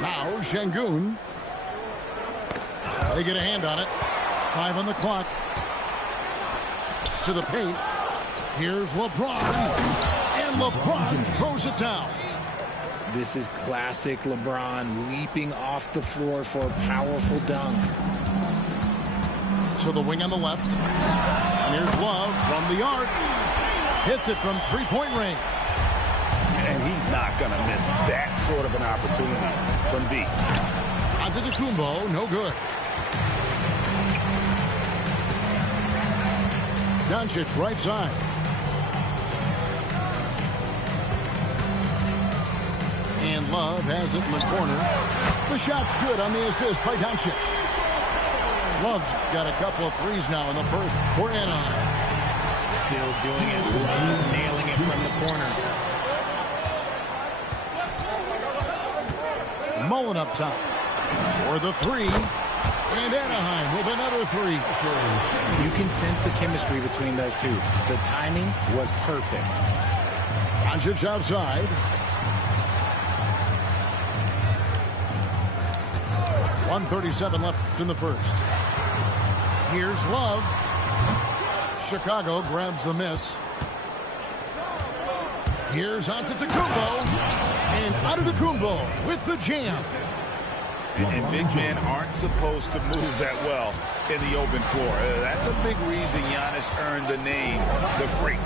Now Şengün. They get a hand on it. 5 on the clock. To the paint. Here's LeBron. And LeBron throws it down. This is classic LeBron leaping off the floor for a powerful dunk. To the wing on the left. And here's Love from the arc. Hits it from three-point range. And he's not going to miss that sort of an opportunity from deep. Antetokounmpo, no good. Doncic, right side. And Love has it in the corner. The shot's good on the assist by Doncic. Love's got a couple of threes now in the first for Anaheim. Still doing it. Love nailing it from the corner. Mullen up top for the three. And Anaheim with another three. You can sense the chemistry between those two. The timing was perfect. Doncic outside. 1:37 left in the first. Here's Love. Chicago grabs the miss. Here's Antetokounmpo. And Antetokounmpo with the jam. And big men aren't supposed to move that well in the open floor. That's a big reason Giannis earned the name, the Freak.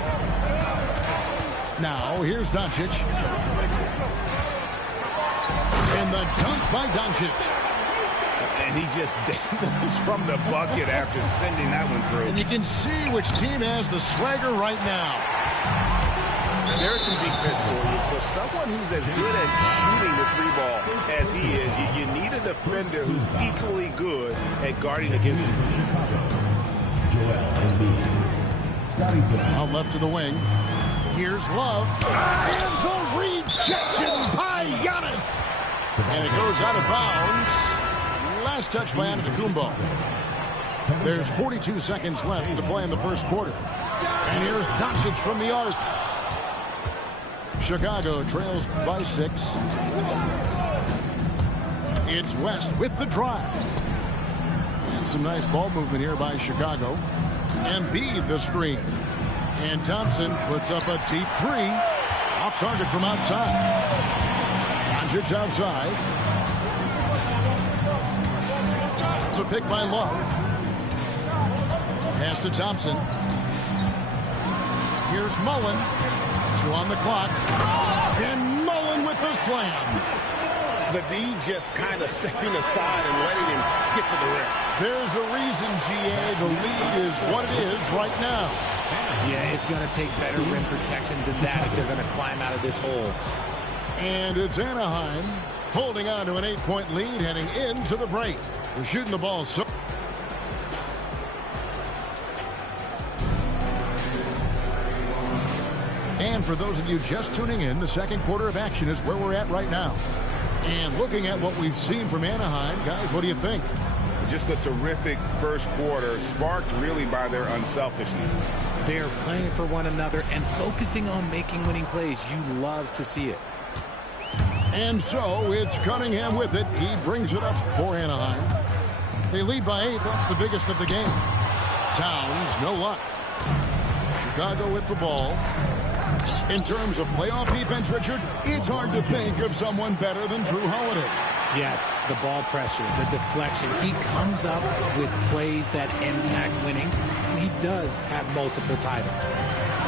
Now, here's Doncic. And the dunk by Doncic. And he just dangles from the bucket after sending that one through. And you can see which team has the swagger right now. There's some defense for you. For someone who's as good at shooting the three ball as he is, you need a defender who's equally good at guarding against him. Out left to the wing. Here's Love. And the rejection by Giannis. And it goes out of bounds. Last touch by Antetokounmpo. There's 42 seconds left to play in the first quarter. And here's Doncic from the arc. Chicago trails by 6. It's West with the drive. And some nice ball movement here by Chicago. Embiid the screen. And Thompson puts up a deep three. Off target from outside. Doncic outside. It's a pick by Love. Pass to Thompson. Here's Mullen. 2 on the clock. And Mullen with the slam. The D just kind of stepping aside and letting him get to the rim. There's a reason, GA. The lead is what it is right now. Yeah, it's going to take better rim protection than that if they're going to climb out of this hole. And it's Anaheim holding on to an 8-point lead heading into the break. They're shooting the ball so... And for those of you just tuning in, the second quarter of action is where we're at right now. And looking at what we've seen from Anaheim, guys, what do you think? Just a terrific first quarter, sparked really by their unselfishness. They're playing for one another and focusing on making winning plays. You love to see it. And so it's Cunningham with it. He brings it up for Anaheim. They lead by 8. That's the biggest of the game. Towns, no luck. Chicago with the ball. In terms of playoff defense, Richard, it's hard to think of someone better than Drew Holiday. Yes, the ball pressure, the deflection. He comes up with plays that impact winning. He does have multiple titles.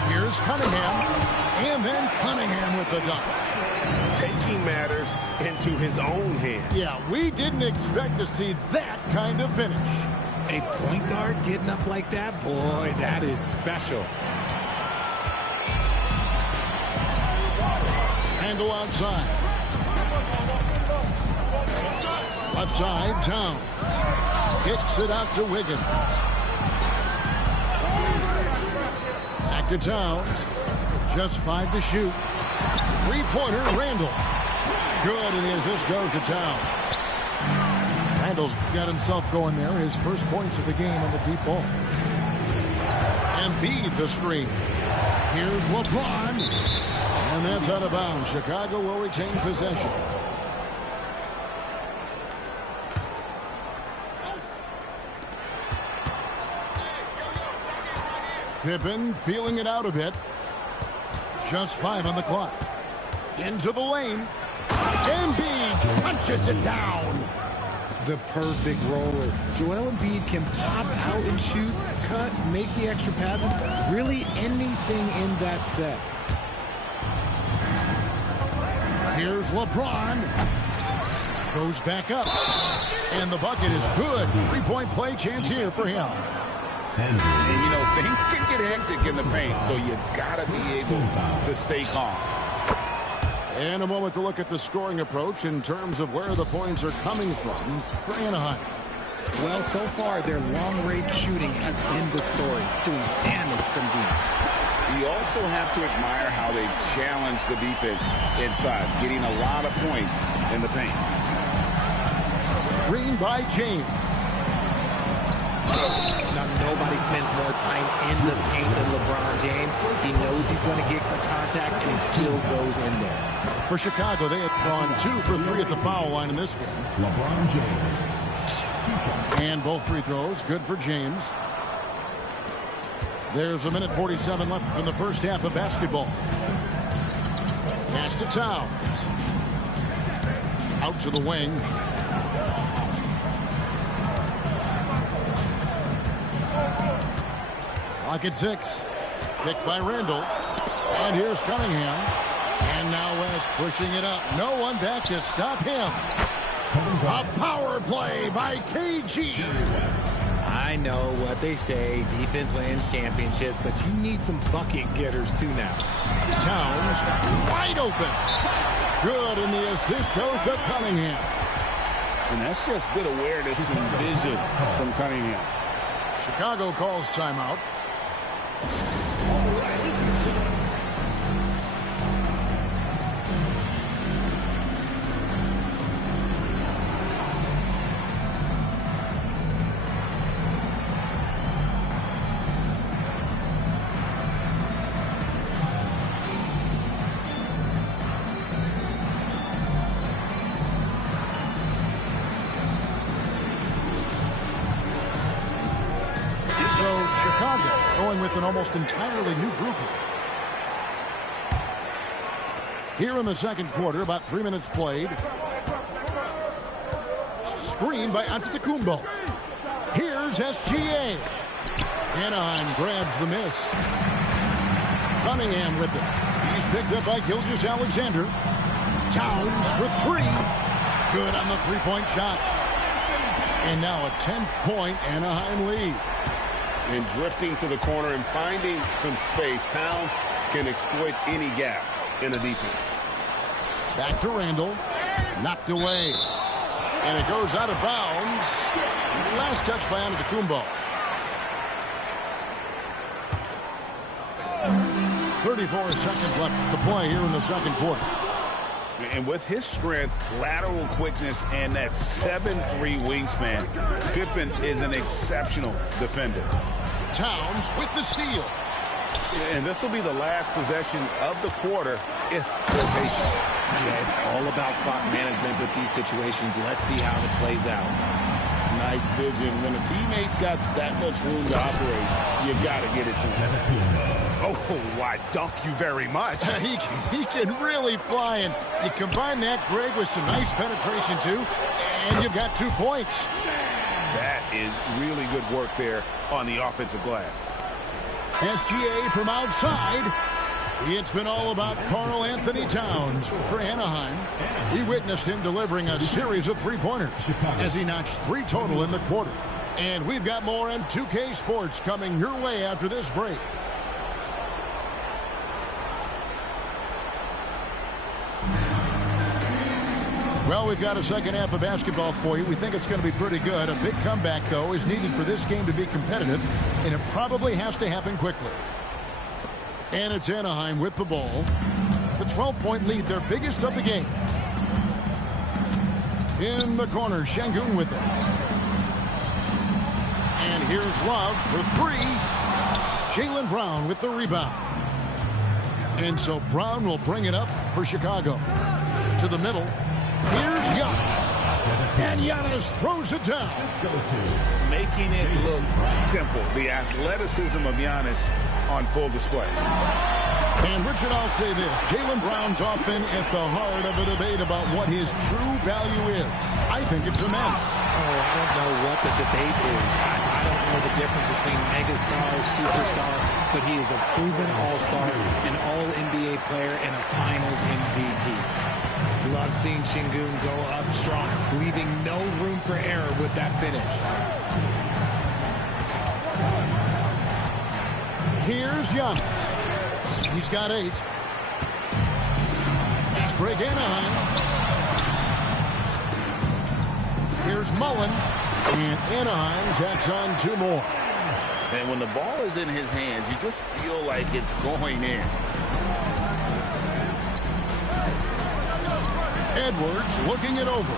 Here's Cunningham, and then Cunningham with the dunk. Taking matters into his own hands. Yeah, we didn't expect to see that kind of finish. A point guard getting up like that, boy, that is special. Handle outside. Left side, Towns. Kicks it out to Wiggins. Back to Towns. Just 5 to shoot. Three-pointer, Randall. Good, and the assist goes to Towns. Randall's got himself going there. His first points of the game on the deep ball. Embiid the screen. Here's LeBron. And that's out of bounds. Chicago will retain possession. Pippen feeling it out a bit. Just 5 on the clock. Into the lane. Embiid punches it down. The perfect roller. Joel Embiid can pop out and shoot, cut, make the extra passes. Really anything in that set. Here's LeBron. Goes back up. And the bucket is good. 3-point play chance here for him. And, you know, things can get hectic in the paint, so you got to be able to stay calm. And a moment to look at the scoring approach in terms of where the points are coming from for Anaheim. Well, so far, their long-range shooting has been the story, doing damage from deep. You also have to admire how they've challenged the defense inside, getting a lot of points in the paint. Green by James. Now, nobody spends more time in the paint than LeBron James. He knows he's going to get the contact, and he still goes in there. For Chicago, they have gone 2 for 3 at the foul line in this game. LeBron James. And both free throws, good for James. There's 1:47 left in the first half of basketball. Pass to Towns. Out to the wing. Clock at 6. Picked by Randall. And here's Cunningham. And now West pushing it up. No one back to stop him. A power play by KG. I know what they say, defense wins championships, but you need some bucket getters too now. Towns wide open. Good, and the assist goes to Cunningham. And that's just good awareness and vision from Cunningham. Chicago calls timeout. Going with an almost entirely new grouping. Here in the second quarter, about 3 minutes played. Screen by Antetokounmpo. Here's SGA. Anaheim grabs the miss. Cunningham with it. He's picked up by Gilgeous-Alexander. Towns for three. Good on the three-point shot. And now a 10-point Anaheim lead. And drifting to the corner and finding some space, Towns can exploit any gap in the defense. Back to Randall. Knocked away. And it goes out of bounds. Last touch by Antetokounmpo. 34 seconds left to play here in the second quarter. And with his strength, lateral quickness, and that 7'3" wingspan, Pippen is an exceptional defender. Towns with the steal. And this will be the last possession of the quarter if they're patient. Yeah, it's all about clock management with these situations. Let's see how it plays out. Nice vision. When a teammate's got that much room to operate, you got to get it to him. Oh, why, dunk you very much. he can really fly, and you combine that, Greg, with some nice penetration, too, and you've got 2 points. That is really good work there on the offensive glass. SGA from outside. It's been all about Karl Anthony Towns for Anaheim. He witnessed him delivering a series of three-pointers as he notched 3 total in the quarter. And we've got more on 2K Sports coming your way after this break. Well, we've got a second half of basketball for you. We think it's going to be pretty good. A big comeback, though, is needed for this game to be competitive, and it probably has to happen quickly. And it's Anaheim with the ball. The 12-point lead, their biggest of the game. In the corner, Şengün with it. And here's Love for 3. Jaylen Brown with the rebound. And so Brown will bring it up for Chicago. To the middle. Here's Giannis. And Giannis throws it down. Making it look simple. The athleticism of Giannis on full display. And Richard, I'll say this. Jaylen Brown's often at the heart of a debate about what his true value is. I think it's immense. Oh, I don't know what the debate is. I don't know the difference between megastar, superstar, but he is a proven all-star, an all-NBA player, and a finals MVP. Love seeing Şengün go up strong, leaving no room for error with that finish. Here's Giannis. He's got 8. Fast break Anaheim. Here's Mullen. And Anaheim tacks on 2 more. And when the ball is in his hands, you just feel like it's going in. Edwards looking it over.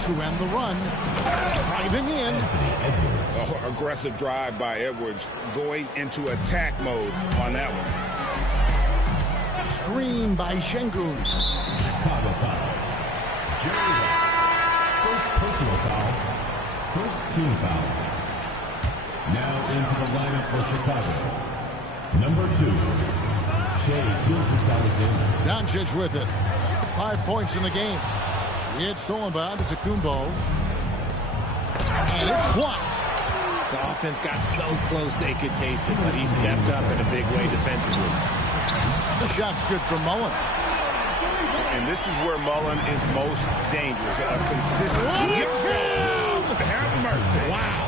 To end the run. Driving in. Oh, aggressive drive by Edwards, going into attack mode on that one. Screen by Şengün. Chicago foul. Jerry West. First personal foul. First team foul. Now into the lineup for Chicago. Number 2. Shai Gilgeous-Alexander. Doncic with it. 5 points in the game. It's stolen by Antetokounmpo. And it's blocked. The offense got so close they could taste it, but he stepped up in a big way defensively. The shot's good from Mullen. And this is where Mullen is most dangerous. A consistent... Have mercy. Wow.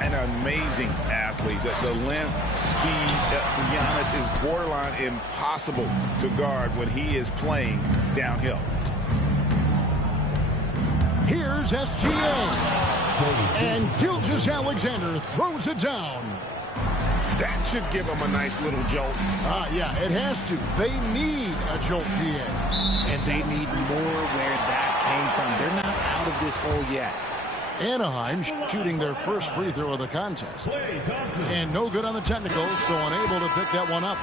An amazing athlete. The length, speed, Giannis is borderline impossible to guard when he is playing downhill. Here's SGA. And Gilgeous-Alexander throws it down. That should give him a nice little jolt. Yeah, it has to. They need a jolt, GA. And they need more where that came from. They're not out of this hole yet. Anaheim shooting their first free throw of the contest. And no good on the technical, so unable to pick that one up.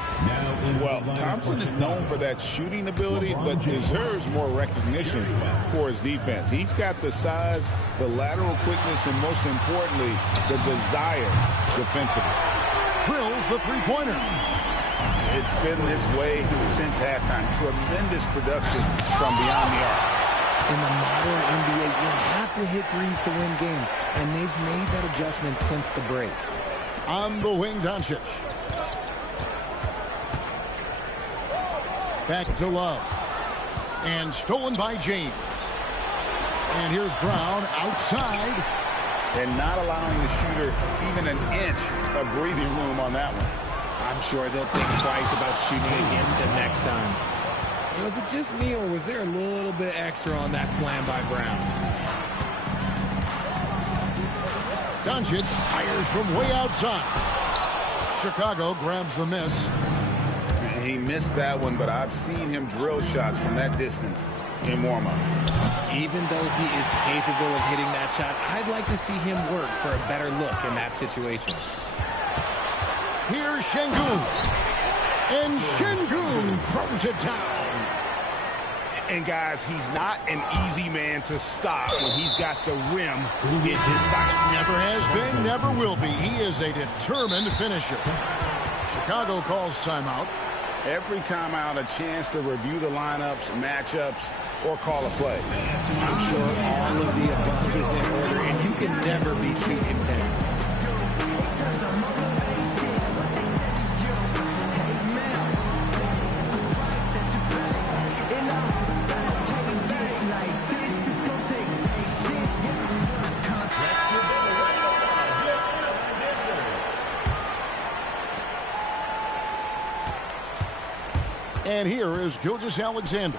Well, Thompson is known for that shooting ability, but deserves more recognition for his defense. He's got the size, the lateral quickness, and most importantly, the desire defensively. Drills the three-pointer. It's been this way since halftime. Tremendous production from beyond the arc. In the modern NBA, you have to hit threes to win games, and they've made that adjustment since the break. On the wing, Doncic. Back to Love. And stolen by James. And here's Brown outside. And not allowing the shooter even an inch of breathing room on that one. I'm sure they'll think twice about shooting against him next time. Was it just me, or was there a little bit extra on that slam by Brown? Doncic fires from way outside. Chicago grabs the miss. He missed that one, but I've seen him drill shots from that distance in warm-up. Even though he is capable of hitting that shot, I'd like to see him work for a better look in that situation. Here's Şengün. And Şengün throws it down. And guys, he's not an easy man to stop when he's got the rim in his sights. Never has been, never will be. He is a determined finisher. Chicago calls timeout. Every timeout, a chance to review the lineups, matchups, or call a play. I'm sure all of the above is in order, and you can never be too content. And here is Gilgeous-Alexander.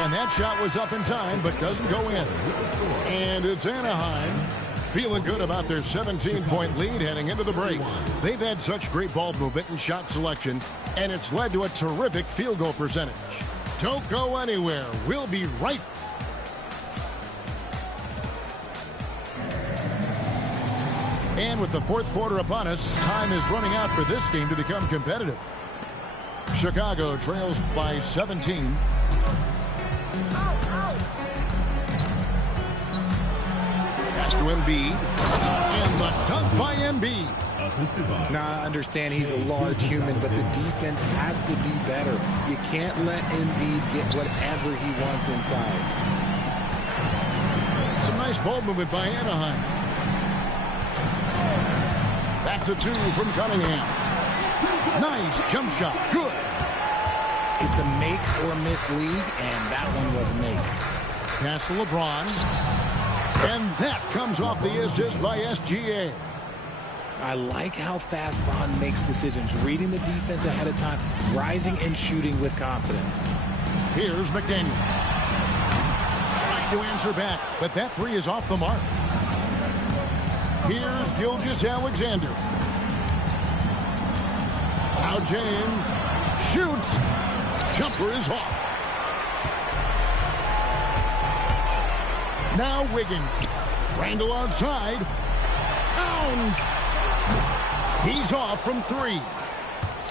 And that shot was up in time, but doesn't go in. And it's Anaheim feeling good about their 17-point lead heading into the break. They've had such great ball movement and shot selection, and it's led to a terrific field goal percentage. Don't go anywhere. We'll be right. And with the fourth quarter upon us, time is running out for this game to become competitive. Chicago trails by 17. Pass to Embiid. And the dunk by Embiid. Now, I understand he's a large human, but the defense has to be better. You can't let Embiid get whatever he wants inside. Some nice ball movement by Anaheim. That's a two from Cunningham. Nice jump shot. Good. It's a make or miss league, and that one was make. Pass to LeBron. And that comes off the assist by SGA. I like how fast Bron makes decisions, reading the defense ahead of time, rising and shooting with confidence. Here's McDaniel. Trying to answer back, but that three is off the mark. Here's Gilgeous-Alexander. Now James shoots. Jumper is off. Now Wiggins. Randall outside. Towns. He's off from three.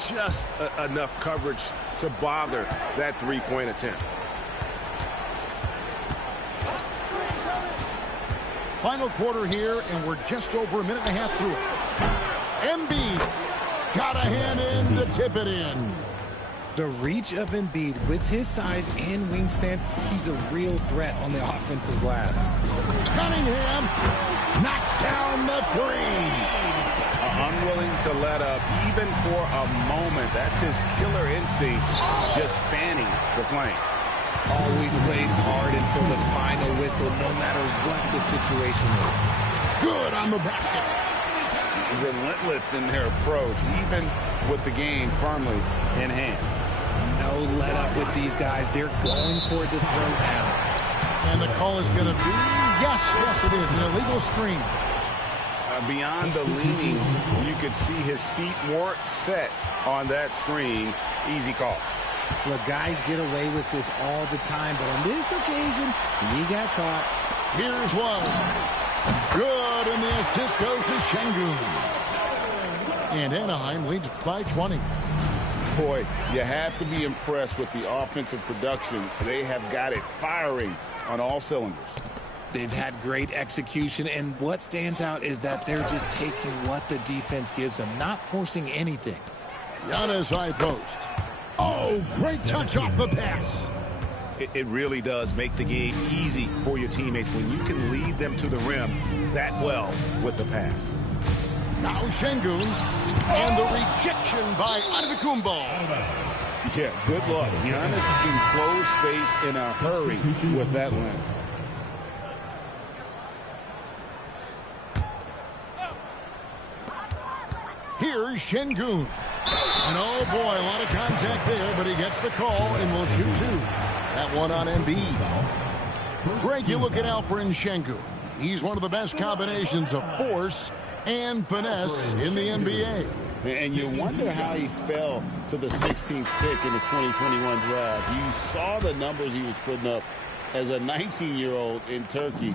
Just enough coverage to bother that three-point attempt. Final quarter here, and we're just over a minute and a half through it. Embiid got a hand in to tip it in. The reach of Embiid with his size and wingspan, he's a real threat on the offensive glass. Cunningham knocks down the three. Unwilling to let up even for a moment. That's his killer instinct, just fanning the flank. Always plays hard until the final whistle, no matter what the situation is. Good on the basket. Relentless in their approach, even with the game firmly in hand. No let up with these guys. They're going for it to throw down. And the call is going to be, yes, it is, an illegal screen. Beyond the leaning, you could see his feet weren't set on that screen. Easy call. Look, guys get away with this all the time, but on this occasion, he got caught. Here's one. Good, and the assist goes to Şengün. And Anaheim leads by 20. Boy, you have to be impressed with the offensive production. They have got it firing on all cylinders. They've had great execution, and what stands out is that they're just taking what the defense gives them, not forcing anything. Giannis high post. Oh, great touch off the pass. It really does make the game easy for your teammates when you can lead them to the rim that well with the pass. Now Şengün, and the rejection by Antetokounmpo. Yeah, good luck. Giannis can close space in a hurry with that length. Here's Şengün. And oh boy, a lot of contact there, but he gets the call and will shoot two. That one on Embiid. Greg, you looking out for Şengün. He's one of the best combinations of force and finesse in the NBA. And you wonder how he fell to the 16th pick in the 2021 draft. You saw the numbers he was putting up as a 19-year-old in Turkey.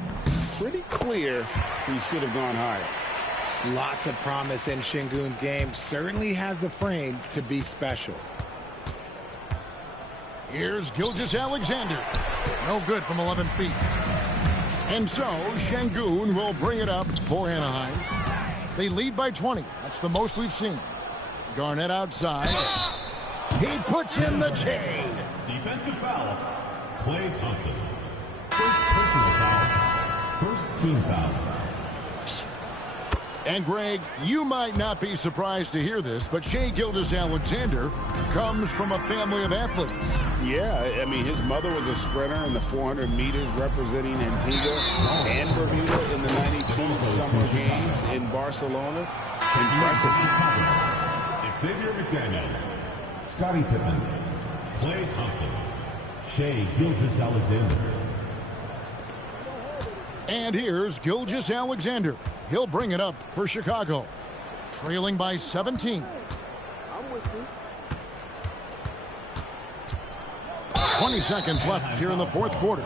Pretty clear he should have gone higher. Lots of promise in Şengün's game. Certainly has the frame to be special. Here's Gilgeous-Alexander. No good from 11 feet. And so Şengün will bring it up for Anaheim. They lead by 20. That's the most we've seen. Garnett outside. He puts in the chain. Defensive foul. Klay Thompson. First personal foul. First team foul. And Greg, you might not be surprised to hear this, but Shai Gilgeous-Alexander comes from a family of athletes. Yeah, I mean, his mother was a sprinter in the 400 meters representing Antigua and Bermuda in the 92 Summer Games in Barcelona. Impressive. Xavier McDaniel, Scottie Pippen, Klay Thompson, Shai Gilgeous-Alexander. And here's Gilgeous-Alexander. He'll bring it up for Chicago. Trailing by 17. 20 seconds left here in the fourth quarter.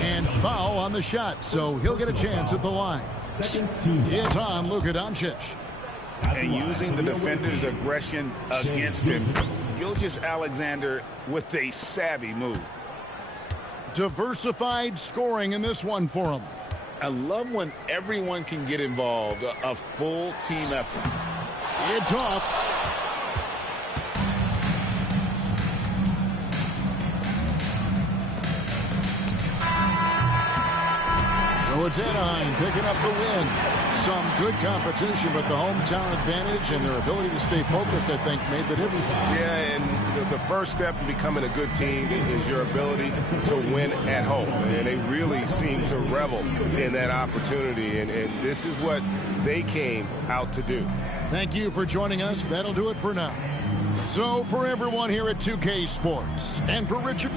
And foul on the shot, so he'll get a chance at the line. It's on Luka Doncic. And using the defender's aggression against him, Gilgeous-Alexander with a savvy move. Diversified scoring in this one for him. I love when everyone can get involved, a full team effort. It's off. So it's Anaheim picking up the win. Some good competition, but the hometown advantage and their ability to stay focused, I think, made the difference. Yeah, and the first step in becoming a good team is your ability to win at home. And they really seem to revel in that opportunity, and this is what they came out to do. Thank you for joining us. That'll do it for now. So for everyone here at 2K Sports, and for Richard...